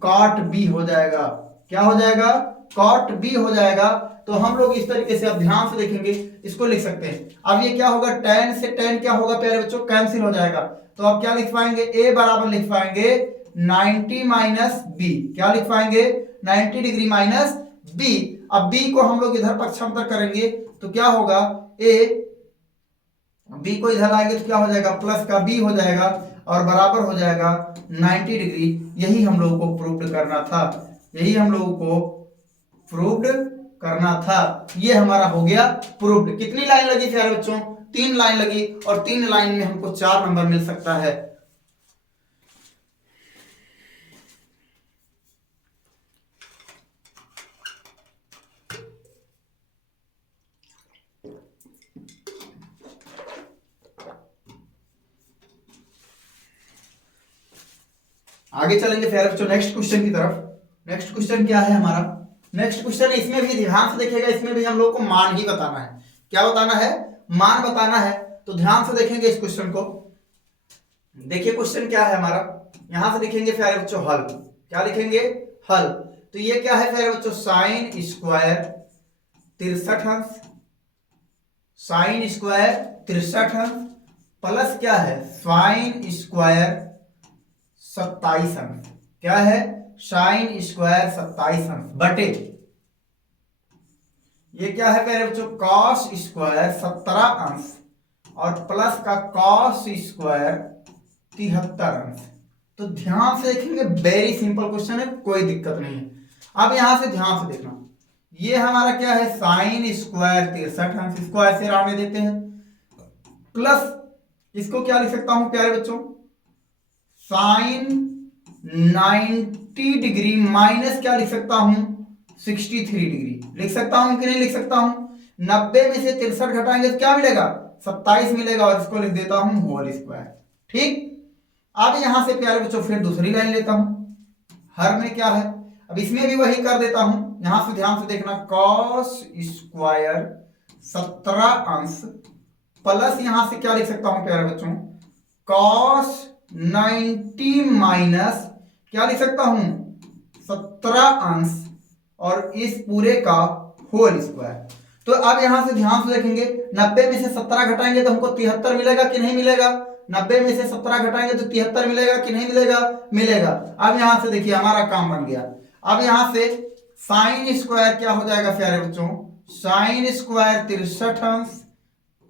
cot b हो जाएगा। क्या हो जाएगा, cot b हो जाएगा। तो हम लोग इस तरीके से अब ध्यान से देखेंगे इसको लिख सकते हैं। अब ये क्या होगा, tan से tan क्या होगा प्यारे बच्चों, कैंसिल हो जाएगा। तो अब क्या लिख पाएंगे, a बराबर लिख पाएंगे 90 माइनस b। क्या लिख पाएंगे, 90 डिग्री माइनस b। अब b को हम लोग इधर पक्षांतर करेंगे तो क्या होगा, a b को इधर लाएंगे तो क्या हो जाएगा, प्लस का b हो जाएगा और बराबर हो जाएगा 90 डिग्री। यही हम लोगों को प्रूव्ड करना था, यही हम लोगों को प्रूव्ड करना था। ये हमारा हो गया प्रूव्ड। कितनी लाइन लगी प्यारे बच्चों, 3 लाइन लगी और 3 लाइन में हमको 4 नंबर मिल सकता है। आगे चलेंगे प्यारे बच्चों नेक्स्ट क्वेश्चन की तरफ। नेक्स्ट क्वेश्चन क्या है हमारा, नेक्स्ट क्वेश्चन, इसमें भी ध्यान से देखिएगा, इसमें भी हम लोग को मान ही बताना है। क्या बताना है, मान बताना है। तो ध्यान से देखेंगे इस क्वेश्चन को। देखिए क्वेश्चन क्या है हमारा, यहां से लिखेंगे प्यारे बच्चों हल। क्या लिखेंगे, हल। तो ये क्या है प्यारे बच्चों, साइन स्क्वायर 63 अंश, साइन स्क्वायर 63 अंश प्लस क्या है, साइन स्क्वायर 27 अंश। क्या है, साइन स्क्वायर 27 अंश बटे ये क्या है मेरे बच्चों, कॉस स्क्वायर 17 अंश और प्लस का कॉस स्क्वायर 73 अंश। तो ध्यान से देखेंगे, वेरी सिंपल क्वेश्चन है, कोई दिक्कत नहीं है। अब यहां से ध्यान से देखना, ये हमारा क्या है, साइन स्क्वायर 63 अंश, इसको ऐसे रहने देते हैं, प्लस इसको क्या लिख सकता हूं प्यारे बच्चों, साइन 90 डिग्री माइनस क्या लिख सकता हूं, 63 डिग्री लिख सकता हूं कि नहीं लिख सकता हूं। 90 में से 63 घटाएंगे तो क्या मिलेगा, 27 मिलेगा और इसको लिख देता हूं होल स्क्वायर। ठीक, अब यहां से प्यारे बच्चों फिर दूसरी लाइन लेता हूं, हर में क्या है, अब इसमें भी वही कर देता हूं। यहां से ध्यान से देखना, कॉस स्क्वायर 17 अंश प्लस यहां से क्या लिख सकता हूं प्यारे बच्चों, कॉस 90 माइनस क्या लिख सकता हूं, 17 अंश और इस पूरे का होल स्क्वायर। तो अब यहां से ध्यान से देखेंगे, 90 में से 17 घटाएंगे तो हमको 73 मिलेगा कि नहीं मिलेगा, 90 में से 17 घटाएंगे तो 73 मिलेगा कि नहीं मिलेगा, मिलेगा। अब यहां से देखिए हमारा काम बन गया। अब यहां से साइन स्क्वायर क्या हो जाएगा प्यारे बच्चों, साइन स्क्वायर 63 अंश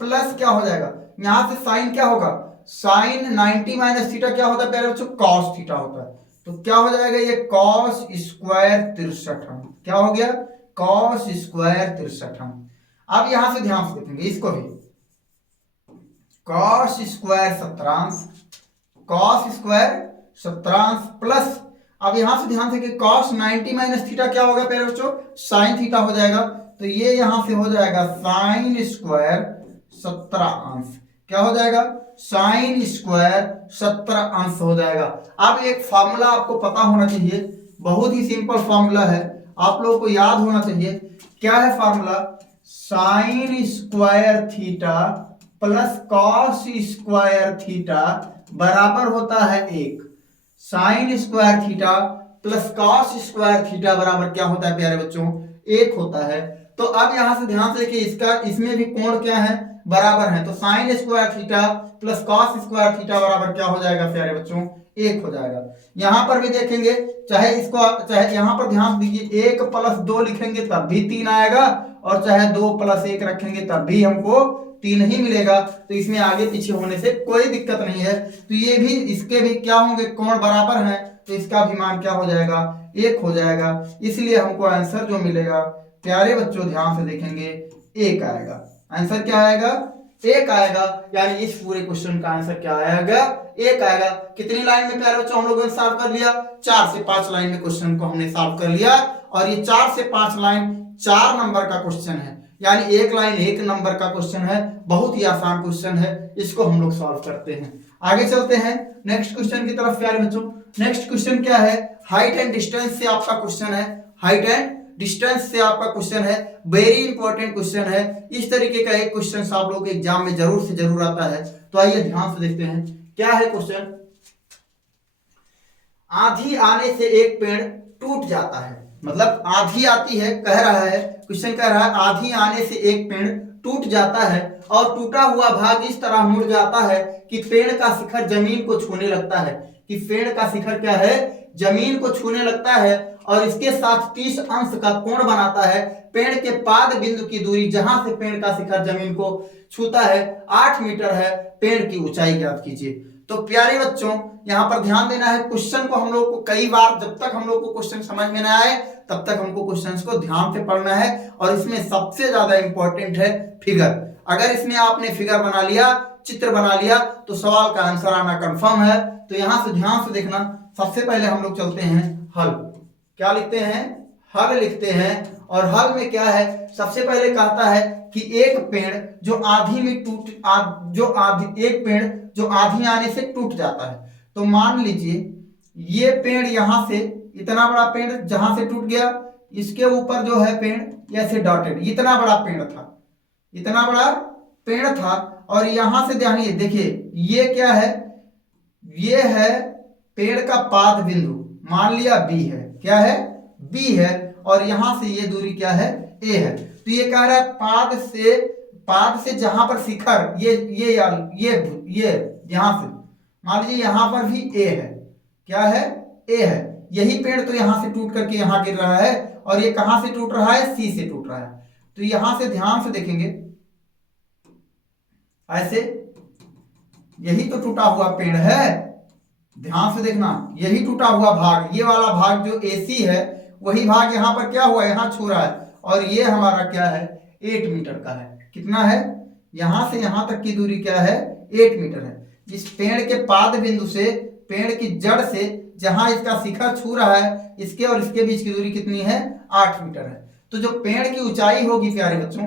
प्लस क्या हो जाएगा, यहां से साइन क्या होगा, साइन 90 माइनस थीटा क्या होता है प्यारे बच्चों, कॉस थीटा होता है। तो क्या हो जाएगा, ये कॉस स्क्वायर 63, क्या हो गया, कॉस स्क्वायर 63। अब यहां से ध्यान से देखेंगे इसको भी, cos square 17, cos square 17 plus, अब यहां से ध्यान से कि कॉस 90 माइनस थीटा क्या होगा प्यारे बच्चों, साइन थीटा हो जाएगा। तो ये यहां से हो जाएगा साइन स्क्वायर 17 अंश। क्या हो जाएगा, साइन स्क्वायर 70 अंश हो जाएगा। अब एक फॉर्मूला आपको पता होना चाहिए, बहुत ही सिंपल फॉर्मूला है, आप लोगों को याद होना चाहिए। क्या है formula, sine square theta plus cos square theta बराबर होता है 1। Sine square theta plus cos square theta बराबर क्या होता है प्यारे बच्चों, 1 होता है। तो अब यहां से ध्यान से देखिए, इसका इसमें भी कोण क्या है, बराबर है। तो sine square theta plus cos square theta बराबर क्या हो जाएगा प्यारे बच्चों, 1 हो जाएगा। यहां पर भी देखेंगे, चाहे इसको, चाहे यहां पर ध्यान दीजिए 1 प्लस 2 लिखेंगे तब भी 3 आएगा, और चाहे 2 प्लस 1 रखेंगे तब भी हमको 3 ही मिलेगा। तो इसमें आगे पीछे होने से कोई दिक्कत नहीं है। तो ये भी, इसके भी क्या होंगे, कोण बराबर हैं, तो इसका भी मान क्या हो जाएगा, 1 हो जाएगा। इसलिए हमको आंसर जो मिलेगा प्यारे बच्चों ध्यान से देखेंगे 1 आएगा। आंसर क्या आएगा, 1 आएगा। यानी इस पूरे क्वेश्चन का आंसर क्या आएगा, 1 आएगा। कितनी लाइन में प्यारे बच्चों हम लोगों ने सॉल्व कर लिया, 4 से 5 लाइन में क्वेश्चन को हमने सॉल्व कर लिया। और ये 4 से 5 लाइन 4 नंबर का क्वेश्चन है, यानी एक लाइन 1 नंबर का क्वेश्चन है। बहुत ही आसान क्वेश्चन है, इसको हम लोग सॉल्व करते हैं। आगे चलते हैं नेक्स्ट क्वेश्चन की तरफ प्यारे बच्चों। नेक्स्ट क्वेश्चन क्या है, हाइट एंड डिस्टेंस से आपका क्वेश्चन है। हाइट एंड डिस्टेंस से आपका क्वेश्चन है, वेरी इंपॉर्टेंट क्वेश्चन है। इस तरीके का एक क्वेश्चन आप लोग के एग्जाम में जरूर से जरूर आता है। तो आइए ध्यान से देखते हैं क्या है क्वेश्चन। आंधी आने से एक पेड़ टूट जाता है, मतलब आंधी आती है, कह रहा है क्वेश्चन, कह रहा है आंधी आने से एक पेड़ टूट जाता है और टूटा हुआ भाग इस तरह मुड़ जाता है कि पेड़ का शिखर जमीन को छूने लगता है। कि पेड़ का शिखर क्या है, जमीन को छूने लगता है, और इसके साथ 30 अंश का कोण बनाता है। पेड़ के पाद बिंदु की दूरी जहां से पेड़ का शिखर जमीन को छूता है 8 मीटर है। पेड़ की ऊंचाई ज्ञात कीजिए। तो प्यारे बच्चों यहां पर ध्यान देना है, क्वेश्चन को हम लोग को कई बार, जब तक हम लोग को क्वेश्चन समझ में ना आए तब तक हमको क्वेश्चंस को ध्यान से पढ़ना है। और इसमें सबसे ज्यादा इंपॉर्टेंट है फिगर। अगर इसमें आपने फिगर बना लिया, चित्र बना लिया, तो सवाल का आंसर आना कंफर्म है। तो यहां से ध्यान से देखना, सबसे पहले हम लोग चलते हैं हल। क्या लिखते हैं, हल लिखते हैं। और हल में क्या है, सबसे पहले कहता है कि एक पेड़ जो आंधी में एक पेड़ जो आंधी आने से टूट जाता है। तो मान लीजिए ये पेड़ यहां से, इतना बड़ा पेड़ जहां से टूट गया, इसके ऊपर जो है पेड़ ऐसे डॉटेड, इतना बड़ा पेड़ था, इतना बड़ा पेड़ था। और यहां से ध्यान देखिए, ये क्या है, ये है पेड़ का पाद बिंदु, मान लिया बी है, क्या है, बी है। और यहां से ये दूरी क्या है, ए है। तो ये कह रहा है पाद से जहां पर शिखर, ये यहां से मान लीजिए यहां पर भी ए है, क्या है, ए है। यही पेड़ तो यहां से टूट करके यहां गिर रहा है, और ये कहां से टूट रहा है, सी से टूट रहा है। तो यहां से ध्यान से देखेंगे, ऐसे यही तो टूटा हुआ पेड़ है, ध्यान से देखना, यही टूटा हुआ भाग, ये वाला भाग जो AC है, वही भाग यहां पर क्या हुआ, यहां छू रहा है। और ये हमारा क्या है, 8 मीटर का है। कितना है, यहां से यहां तक की दूरी क्या है, 8 मीटर है। इस पेड़ के पाद बिंदु से, पेड़ की जड़ से जहां इसका शिखर छू रहा है, इसके और इसके बीच की दूरी कितनी है, 8 मीटर है। तो जो पेड़ की ऊंचाई होगी प्यारे बच्चों,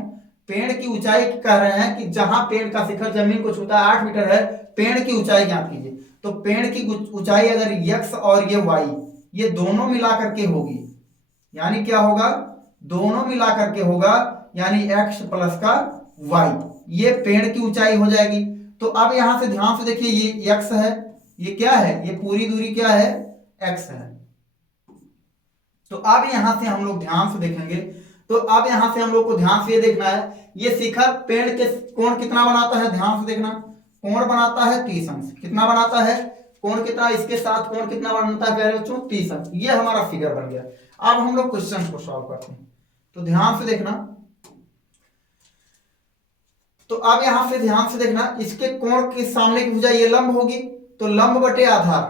पेड़ की ऊंचाई कह रहे हैं कि जहां पेड़ का शिखर जमीन को छूता है 8 मीटर है, पेड़ की ऊंचाई ज्ञात कीजिए। तो पेड़ की ऊंचाई अगर x और ये y, ये दोनों मिला करके होगी, यानी क्या होगा, दोनों मिला करके होगा, यानी x प्लस का y, ये पेड़ की ऊंचाई हो जाएगी। तो अब यहां से ध्यान से देखिए, ये x है, ये क्या है, ये पूरी दूरी क्या है, x है। तो अब यहां से हम लोग ध्यान से देखेंगे, तो अब यहां से हम लोग को ध्यान से ये देखना है, ये शिखर पेड़ के कोण कितना बनाता है, ध्यान से देखना, कोण बनाता है 30 अंश। कितना बनाता है, कोण कितना, इसके साथ कोण कितना बनता है प्यारे बच्चों, 30 अंश। ये हमारा फिगर बन गया। अब हम लोग क्वेश्चन को सॉल्व करते हैं, तो ध्यान से देखना। तो अब यहां से ध्यान से देखना, इसके कोण के सामने की भुजा ये लंब होगी, तो लंब बटे आधार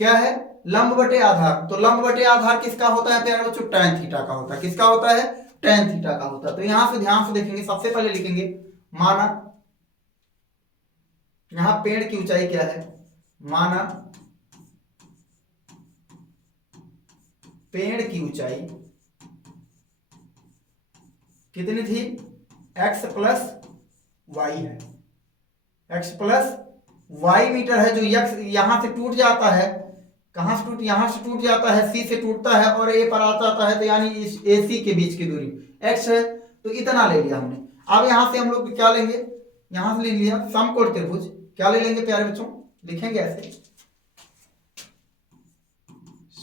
क्या है, लंब बटे आधार। तो लंब बटे आधार किसका होता है प्यारे बच्चों, tan थीटा का होता है। किसका होता है, tan थीटा का होता है। तो यहां से ध्यान से देखेंगे, सबसे पहले लिखेंगे माना, यहां पेड़ की ऊंचाई क्या है, माना पेड़ की ऊंचाई कितनी थी, x प्लस y है। x प्लस वाई मीटर है, जो x यहां से टूट जाता है, कहां से टूट, यहां से टूट जाता है, c से टूटता है और a पर आ जाता है, तो यानी इस AC के बीच की दूरी x है, तो इतना ले लिया हमने। अब यहां से हम लोग क्या लेंगे, यहां से ले लिया समकोण त्रिभुज, क्या ले लेंगे प्यारे बच्चों, लिखेंगे ऐसे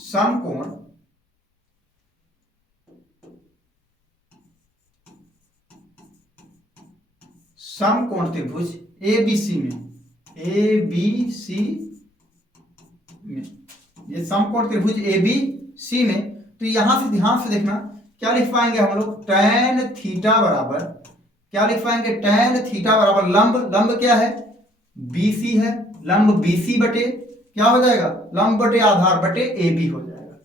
समकोण समकोण त्रिभुज ABC में, ये समकोण त्रिभुज ABC में, तो यहां से ध्यान से देखना क्या लिख पाएंगे हम लोग, tan थीटा बराबर, क्या लिख पाएंगे, tan थीटा बराबर लंब क्या है, BC है, लंब BC बटे क्या हो जाएगा, लंब बटे आधार बटे AB हो जाएगा,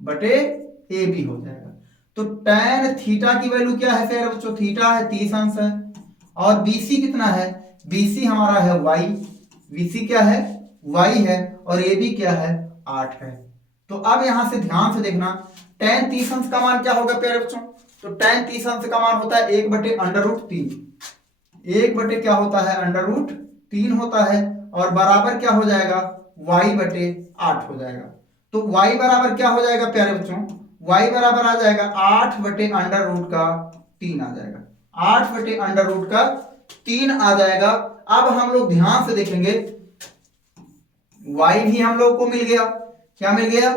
बटे AB हो जाएगा। तो tan थीटा की वैल्यू क्या है फिर बच्चों, थीटा है 30 अंश है, और BC कितना है, BC हमारा है y, BC क्या है, y है, और AB क्या है, 8 है। तो अब यहां से ध्यान से देखना tan 30 अंश का मान क्या होगा प्यारे बच्चों, तो tan 30 अंश का मान होता है 1 बटे √3, 1 बटे क्या होता है, √3 होता है, और बराबर क्या हो जाएगा, y बटे 8 हो जाएगा। तो y बराबर क्या हो जाएगा प्यारे बच्चों, y बराबर आ जाएगा 8 बटे √3 आ जाएगा, 8 बटे √3 आ जाएगा। अब हम लोग ध्यान से देखेंगे y भी हम लोग को मिल गया, क्या मिल गया,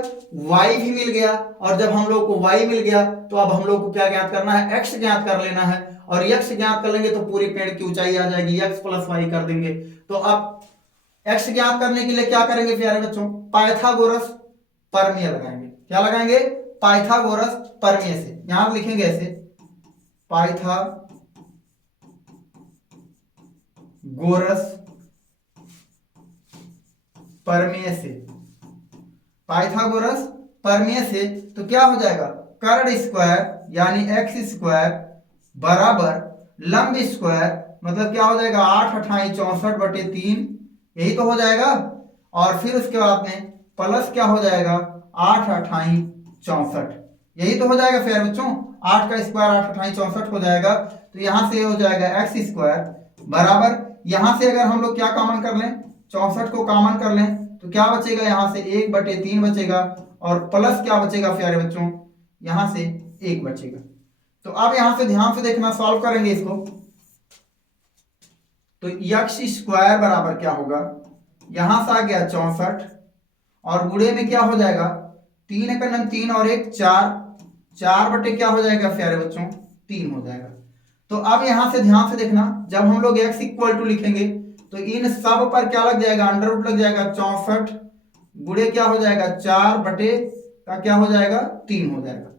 y भी मिल गया, और जब हम लोग को y मिल गया तो अब हम लोग को क्या ज्ञात करना है, x ज्ञात कर लेना है, और x ज्ञात कर लेंगे तो पूरी पेड़ की ऊंचाई आ जाएगी, x प्लस वाई कर देंगे। तो अब x ज्ञात करने के लिए क्या करेंगे प्यारे बच्चों, पाइथागोरस प्रमेय लगाएंगे, क्या लगाएंगे, पाइथागोरस प्रमेय से, यहां लिखेंगे ऐसे पाइथागोरस प्रमेय से, पाइथागोरस प्रमेय से, तो क्या हो जाएगा, कर्ण स्क्वायर यानी x स्क्वायर बराबर लंब स्क्वायर, मतलब क्या हो जाएगा 8 28 64 बटे 3, यही तो हो जाएगा, और फिर उसके बाद में प्लस क्या हो जाएगा 8 28 64, यही तो हो जाएगा फिर बच्चों, 8 का स्क्वायर 8 28 64 हो जाएगा। तो यहां से हो जाएगा x स्क्वायर बराबर, यहां से अगर हम लोग क्या कॉमन कर लें, 64 को कॉमन कर लें तो क्या बचेगा, यहां से 1 बटे 3 बचेगा, और प्लस क्या बचेगा प्यारे बच्चों, यहां से 1 बचेगा। तो अब यहां से ध्यान से देखना, सॉल्व करेंगे इसको, तो x स्क्वायर बराबर क्या होगा, यहां से आ गया 64, और गुणे में क्या हो जाएगा, 3 का 3 और 1 4, 4 बटे क्या हो जाएगा प्यारे बच्चों, 3 हो जाएगा। तो अब यहां से ध्यान से देखना, जब हम लोग x इक्वल टू लिखेंगे तो इन सब पर क्या लग जाएगा, अंडर रूट लग जाएगा, 64 गुणे क्या हो जाएगा 4 बटे का क्या हो जाएगा 3 हो जाएगा।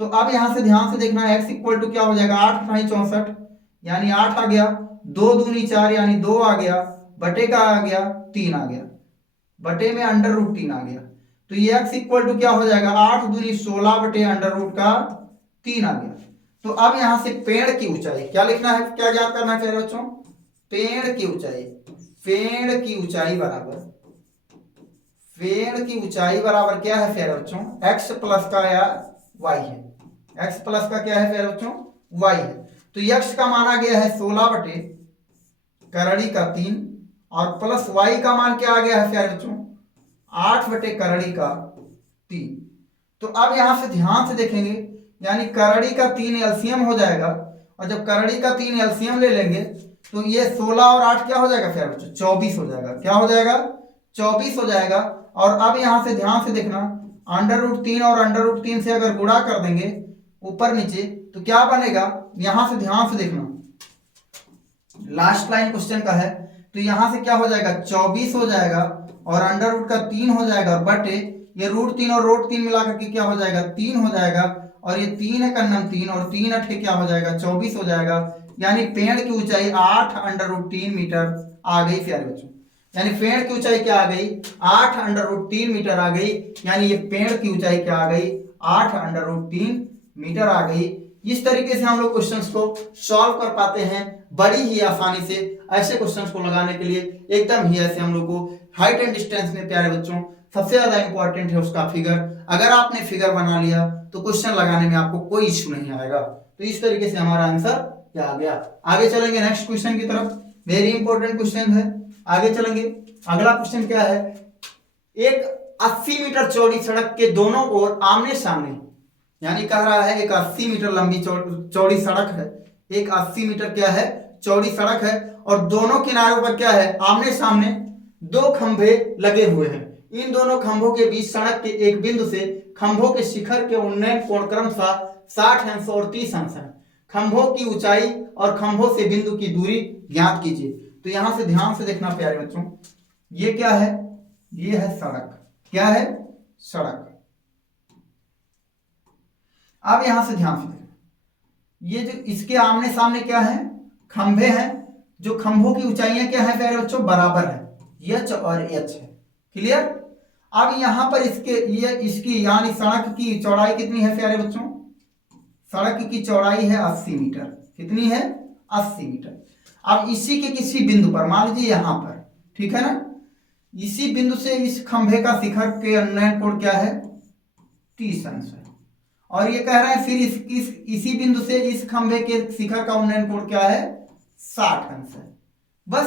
तो अब यहां से ध्यान से देखना, x इक्वल टू क्या हो जाएगा 8 × 64 यानी 8 आ गया, 2 दूनी 4 यानी 2 आ गया, बटे का आ गया 3 आ गया, बटे में अंडर रूट 3 आ गया। तो ये x इक्वल टू क्या हो जाएगा 8 दूनी 16 बटे अंडर रूट का 3 आ गया। तो अब यहां से पेड़ की ऊंचाई क्या लिखना है, क्या ज्ञात करना है बच्चों, पेड़ की ऊंचाई, पेड़ की ऊंचाई बराबर, पेड़ की ऊंचाई बराबर क्या है फिर बच्चों, x प्लस का या y है, x प्लस का क्या है फिर बच्चों, y है। तो x का मान आ गया है 16 बटे करड़ी का 3, और प्लस y का मान क्या आ गया है फिर बच्चों, 8 बटे करड़ी का 3। तो अब यहां से ध्यान से देखेंगे, यानी करड़ी का 3 एलसीएम हो जाएगा, और जब करड़ी का 3 एलसीएम ले लेंगे तो ये 16 और 8 क्या हो जाएगा फिर बच्चों, 24 हो जाएगा, क्या हो जाएगा 24 हो जाएगा। और अब यहां से ध्यान से देखना, अंडर रूट 3 और अंडर रूट 3 से अगर गुणा कर देंगे ऊपर नीचे तो क्या बनेगा, यहां से ध्यान से देखना, लास्ट लाइन क्वेश्चन का है, तो यहां से क्या हो जाएगा 24 हो जाएगा, और अंडर रूट का 3 हो जाएगा, बटे ये रूट 3 और रूट 3 मिलाकर के क्या हो जाएगा 3 हो जाएगा, और ये 3 है कन्नम 3 और 3 अठे क्या हो जाएगा 24 हो जाएगा, यानी पेड़ की ऊंचाई 8 अंडर रूट 3 मीटर आ गई प्यारे बच्चों, यानी पेड़ की ऊंचाई क्या आ गई 8 अंडर रूट 3 मीटर आ गई, यानी ये पेड़ की ऊंचाई क्या आ गई 8 अंडर रूट 3 मीटर आ गई। इस तरीके से हम लोग क्वेश्चंस को सॉल्व कर पाते हैं बड़ी ही आसानी से। ऐसे क्वेश्चंस को लगाने के लिए एकदम ही ऐसे हम लोग को हाइट एंड डिस्टेंस में प्यारे बच्चों सबसे ज्यादा इंपॉर्टेंट है उसका फिगर। अगर आपने फिगर बना लिया तो क्वेश्चन लगाने में आपको कोई इश्यू नहीं आएगा। तो इस तरीके से हमारा आंसर क्या आ गया। आगे चलेंगे नेक्स्ट क्वेश्चन की तरफ। वेरी इंपॉर्टेंट क्वेश्चन है। आगे चलेंगे। अगला क्वेश्चन क्या है, एक 80 मीटर चौड़ी सड़क के दोनों ओर आमने सामने, यानी कह रहा है एक 80 मीटर लंबी चौड़ी सड़क है, एक 80 मीटर क्या है चौड़ी सड़क है, और दोनों किनारों पर क्या है आमने सामने दो खंभे लगे हुए हैं। इन दोनों खंभों के बीच सड़क के एक बिंदु से खंभों के शिखर के उन्नयन कोण क्रमशः 60 अंश और 30 अंश है। खंभों की ऊंचाई और खंभों से बिंदु की दूरी ज्ञात कीजिए। तो यहां से ध्यान से देखना प्यारे बच्चों, ये क्या है, ये है सड़क, क्या है सड़क। अब यहां से ध्यान से देखना, ये जो इसके आमने सामने क्या है खंभे हैं, जो खंभों की ऊंचाइयां क्या है प्यारे बच्चों बराबर है, एच और एच है, क्लियर। अब यहां पर इसकी यानी सड़क की चौड़ाई कितनी है प्यारे बच्चों, सड़क की चौड़ाई है 80 मीटर, कितनी है 80 मीटर। अब इसी के किसी बिंदु पर मान लीजिए यहां पर, ठीक है ना, इसी बिंदु से इस खंभे का शिखर के उन्नयन कोण क्या है 30 अंश है, और ये कह रहा है फिर इसी बिंदु से इस खंभे के शिखर का उन्नयन कोण क्या है 60 अंश है। बस,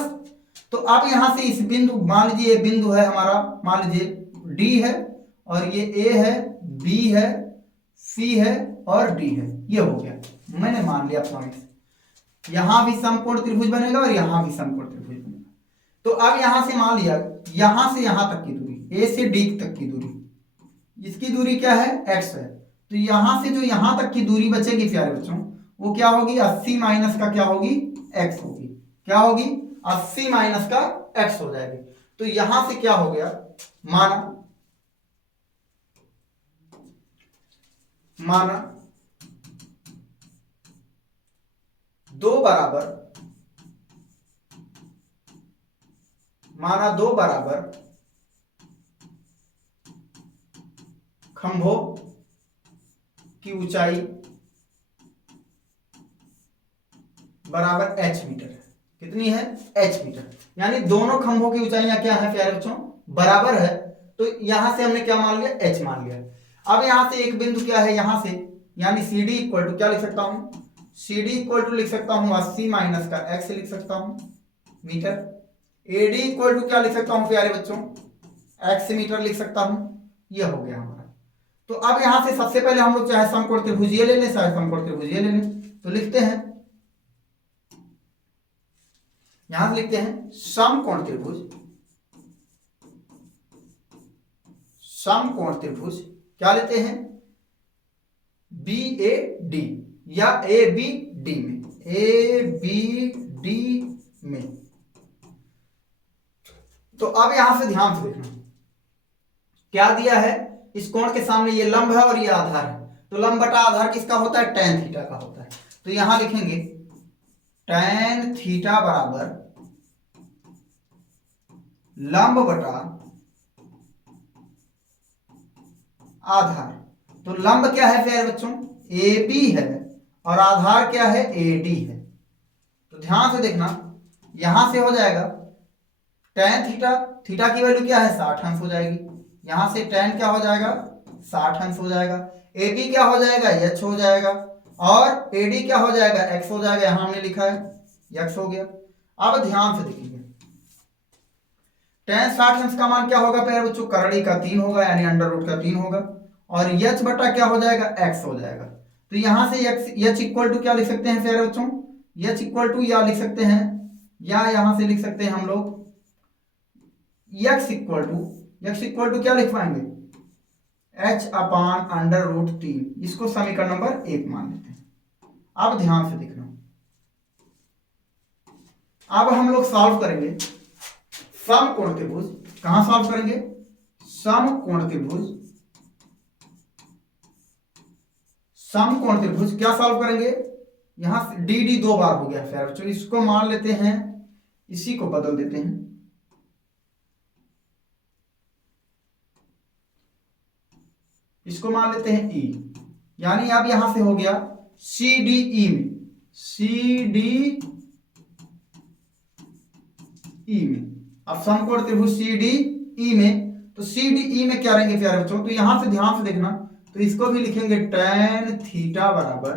तो अब यहां से इस बिंदु, मान लीजिए ये बिंदु है हमारा, मान लीजिए डी है, और ये ए है, बी है, सी है और डी है, ये हो गया, मैंने मान लिया पॉइंट। यहां भी समकोण त्रिभुज बनेगा और यहां भी समकोण त्रिभुज बनेगा। तो अब यहां से मान लिया, यहां से यहां तक की दूरी, ए से डी तक की दूरी, इसकी दूरी क्या है x है, तो यहां से जो यहां तक की दूरी बचेगी प्यारे बच्चों वो क्या होगी 80 माइनस का क्या होगी x होगी, क्या होगी 80 माइनस का x हो जाएगी। तो यहां से क्या हो गया, माना दो बराबर खंभों की ऊंचाई बराबर h मीटर है, कितनी है h मीटर, यानी दोनों खंभों की ऊंचाइयां क्या है प्यारे बच्चों बराबर है। तो यहां से हमने क्या मान लिया h मान लिया। अब यहां से एक बिंदु क्या है, यहां से यानी CD इक्वल टू क्या लिख सकता हूं, CD इक्वल टू लिख सकता हूं 80 माइनस का x लिख सकता हूं मीटर। AD इक्वल टू क्या लिख सकता हूं प्यारे बच्चों x मीटर लिख सकता हूं, ये हो गया हमारा। तो अब यहां से सबसे पहले हम लोग चाहे समकोण त्रिभुजीय ले लें चाहे समकोण त्रिभुजीय ले लें, तो लिखते हैं, यहां से लिखते हैं समकोण त्रिभुज क्या लेते हैं BAD या ABD में। तो अब यहां से ध्यान से देखना क्या दिया है, इस कोण के सामने ये लंब है और ये आधार है, तो लंब बटा आधार किसका होता है tan थीटा का होता है। तो यहां लिखेंगे tan थीटा बराबर लंब बटा आधार। तो लंब क्या है प्यारे बच्चों AB है और आधार क्या है AD है। तो ध्यान से देखना, यहां से हो जाएगा tan थीटा की वैल्यू क्या है 60 अंश हो जाएगी, यहां से tan क्या हो जाएगा 60 अंश हो जाएगा, AB क्या हो जाएगा h हो जाएगा, और AD क्या हो जाएगा x हो जाएगा, यहां हमने लिखा है x हो गया। अब ध्यान से देखिए tan 60 अंश का मान क्या होगा प्यारे बच्चों करड़ी का 3 होगा, यानी अंडर रूट का 3 होगा, और h बटा क्या हो जाएगा x हो जाएगा। तो यहां से h इक्वल टू क्या लिख सकते हैं प्यारे बच्चों, h इक्वल टू या लिख सकते हैं, या यहां से लिख सकते हैं हम लोग x इक्वल टू क्या लिख पाएंगे h अपान अंडर रूट 3, इसको समीकरण नंबर 1 मान लेते हैं। अब ध्यान से देखना, अब हम लोग सॉल्व करेंगे समकोण त्रिभुज। कहां सॉल्व करेंगे समकोण त्रिभुज क्या सॉल्व करेंगे, यहां से डी 2 बार हो गया फिर बच्चों, इसको मान लेते हैं, इसी को बदल देते हैं, इसको मान लेते हैं E, यानी अब यहां से हो गया CDE में। अब समकोण त्रिभुज CDE में, तो CDE में क्या रहेंगे प्यारे बच्चों, तो यहां से ध्यान से देखना, तो इसको भी लिखेंगे tan थीटा बराबर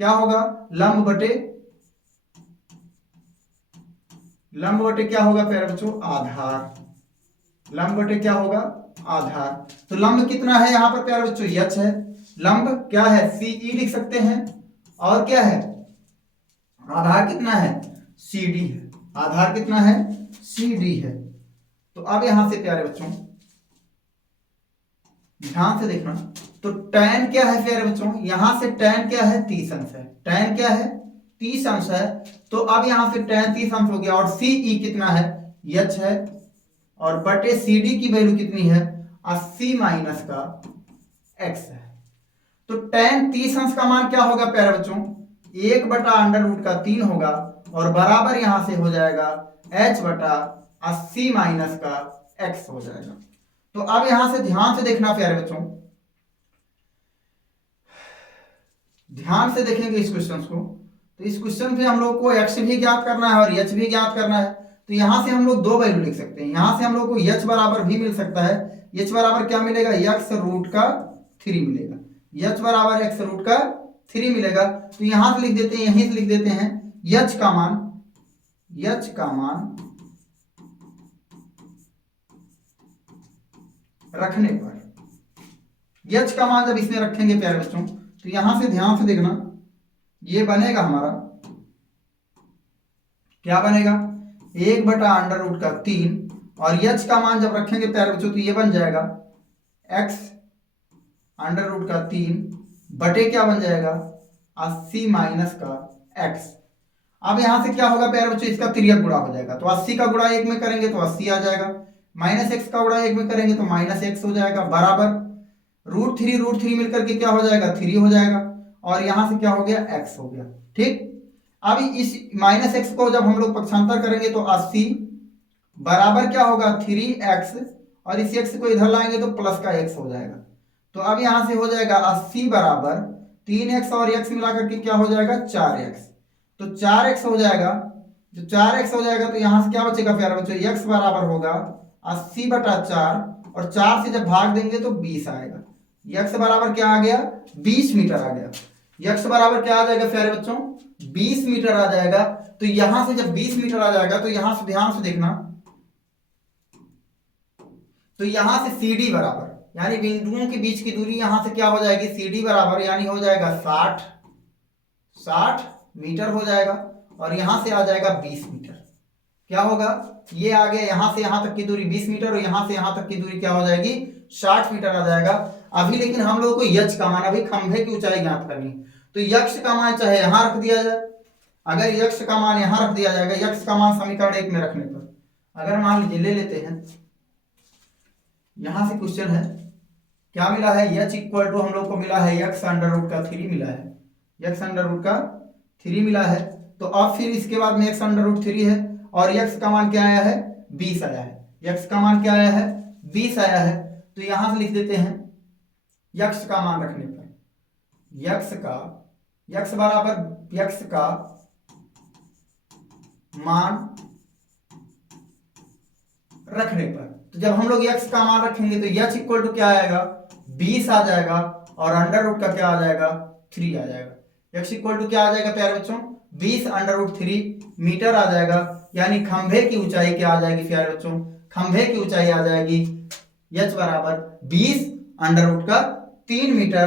क्या होगा लंब बटे लंब बटे क्या होगा प्यारे बच्चों, आधार। लंब बटे क्या होगा, आधार। तो लंब कितना है यहाँ पर प्यारे बच्चों, यच है। लंब क्या है, सीई लिख सकते हैं। और क्या है, आधार कितना है, सीडी है। आधार कितना है, सीडी है। तो अब यहां से प्यारे बच्चों ध्यान से देखना, तो tan क्या है प्यारे बच्चों, यहां से tan क्या है, 30 अंश है। tan क्या है, 30 अंश है। तो अब यहां से tan 30 अंश हो गया, और CE कितना है, h है। और बटे CD की वैल्यू कितनी है, 80 माइनस का x है। तो tan 30 अंश का मान क्या होगा प्यारे बच्चों, 1 बटा अंडर रूट का 3 होगा, और बराबर यहां से हो जाएगा h बटा 80 माइनस का x हो जाएगा। तो अब यहां से ध्यान से देखना प्यारे बच्चों, ध्यान से देखेंगे इस क्वेश्चन को। तो इस क्वेश्चन पे हम लोग को x भी ज्ञात करना है और h भी ज्ञात करना है। तो यहां से हम लोग दो वैल्यू लिख सकते हैं। यहां से हम लोग को h बराबर भी मिल सकता है। h बराबर क्या मिलेगा, x रूट का 3 मिलेगा। h बराबर x रूट का 3 मिलेगा। तो यहां से लिख देते हैं, यहीं से लिख देते हैं h का मान, h का मान रखने पर, h का मान जब इसमें रखेंगे प्यारे बच्चों, तो यहां से ध्यान से देखना, ये बनेगा हमारा, क्या बनेगा, 1 बटा अंडर रूट का 3, और h का मान जब रखेंगे प्यारे बच्चों तो ये बन जाएगा x अंडर रूट का 3 बटे क्या बन जाएगा, 80 माइनस का x। अब यहां से क्या होगा प्यारे बच्चों, इसका तिर्यक गुणा हो जाएगा। तो 80 का गुणा 1 में करेंगे तो 80 आ जाएगा, माइनस x का गुणा 1 में करेंगे तो माइनस x हो जाएगा, बराबर रूट थ्री मिलकर के क्या हो जाएगा, 3 हो जाएगा, और यहां से क्या हो गया, x हो गया। ठीक, अब इस माइनस x को जब हम लोग पक्षांतर करेंगे तो 80 बराबर क्या होगा, 3x, और इस x को इधर लाएंगे तो प्लस का x हो जाएगा। तो अब यहां से हो जाएगा 80 बराबर 3x और x मिला करके क्या हो जाएगा, 4x। तो 4x हो जाएगा। जो 4x हो जाएगा तो यहां से क्या बचेगा प्यारे बच्चों, x बराबर होगा 80 बटा 4, और 4 से जब भाग देंगे तो 20 आएगा। x बराबर क्या आ गया, 20 मीटर आ गया। x बराबर क्या आ जाएगा प्यारे बच्चों, 20 मीटर आ जाएगा। तो यहां से जब 20 मीटर आ जाएगा तो यहां से ध्यान से देखना, तो यहां से CD बराबर, यानी बिंदुओं के बीच की दूरी यहां से क्या हो जाएगी, CD बराबर यानी हो जाएगा 60 मीटर हो जाएगा, और यहां से आ जाएगा 20 मीटर। क्या होगा, ये आ गया, यहां से यहां तक की दूरी 20 मीटर, और यहां से यहां तक की दूरी क्या हो जाएगी, 60 मीटर आ जाएगा। अभी लेकिन हम लोगों को यक्ष का मान, अभी खंभे की ऊंचाई ज्ञात करनी, तो यक्ष का मान चाहे यहां रख दिया जाए, अगर यक्ष का मान यहां रख दिया जाएगा, यक्ष का मान समीकरण 1 में रखने पर, अगर मान लीजिए ले लेते हैं, यहां से क्वेश्चन है, क्या मिला है, यच इक्वल टू हम लोग को मिला है x अंडर रूट का 3 मिला है, x अंडर रूट का 3 मिला है। तो अब फिर इसके बाद में x अंडर रूट 3 है, और x का मान क्या आया है, 20 आया है। x का मान क्या आया है, 20 आया है। तो यहां से लिख देते हैं x का मान रखने पर, x बराबर x का मान रखने पर, तो जब हम लोग x का मान रखेंगे तो h इक्वल टू क्या आएगा, 20 आ जाएगा, और अंडर रूट का क्या आ जाएगा, 3 आ जाएगा। x इक्वल टू क्या आ जाएगा प्यारे बच्चों, 20 अंडर रूट 3 मीटर आ जाएगा। यानी खंभे की ऊंचाई क्या आ जाएगी प्यारे बच्चों, खंभे की ऊंचाई आ जाएगी h बराबर 20 अंडर रूट का 3 मीटर,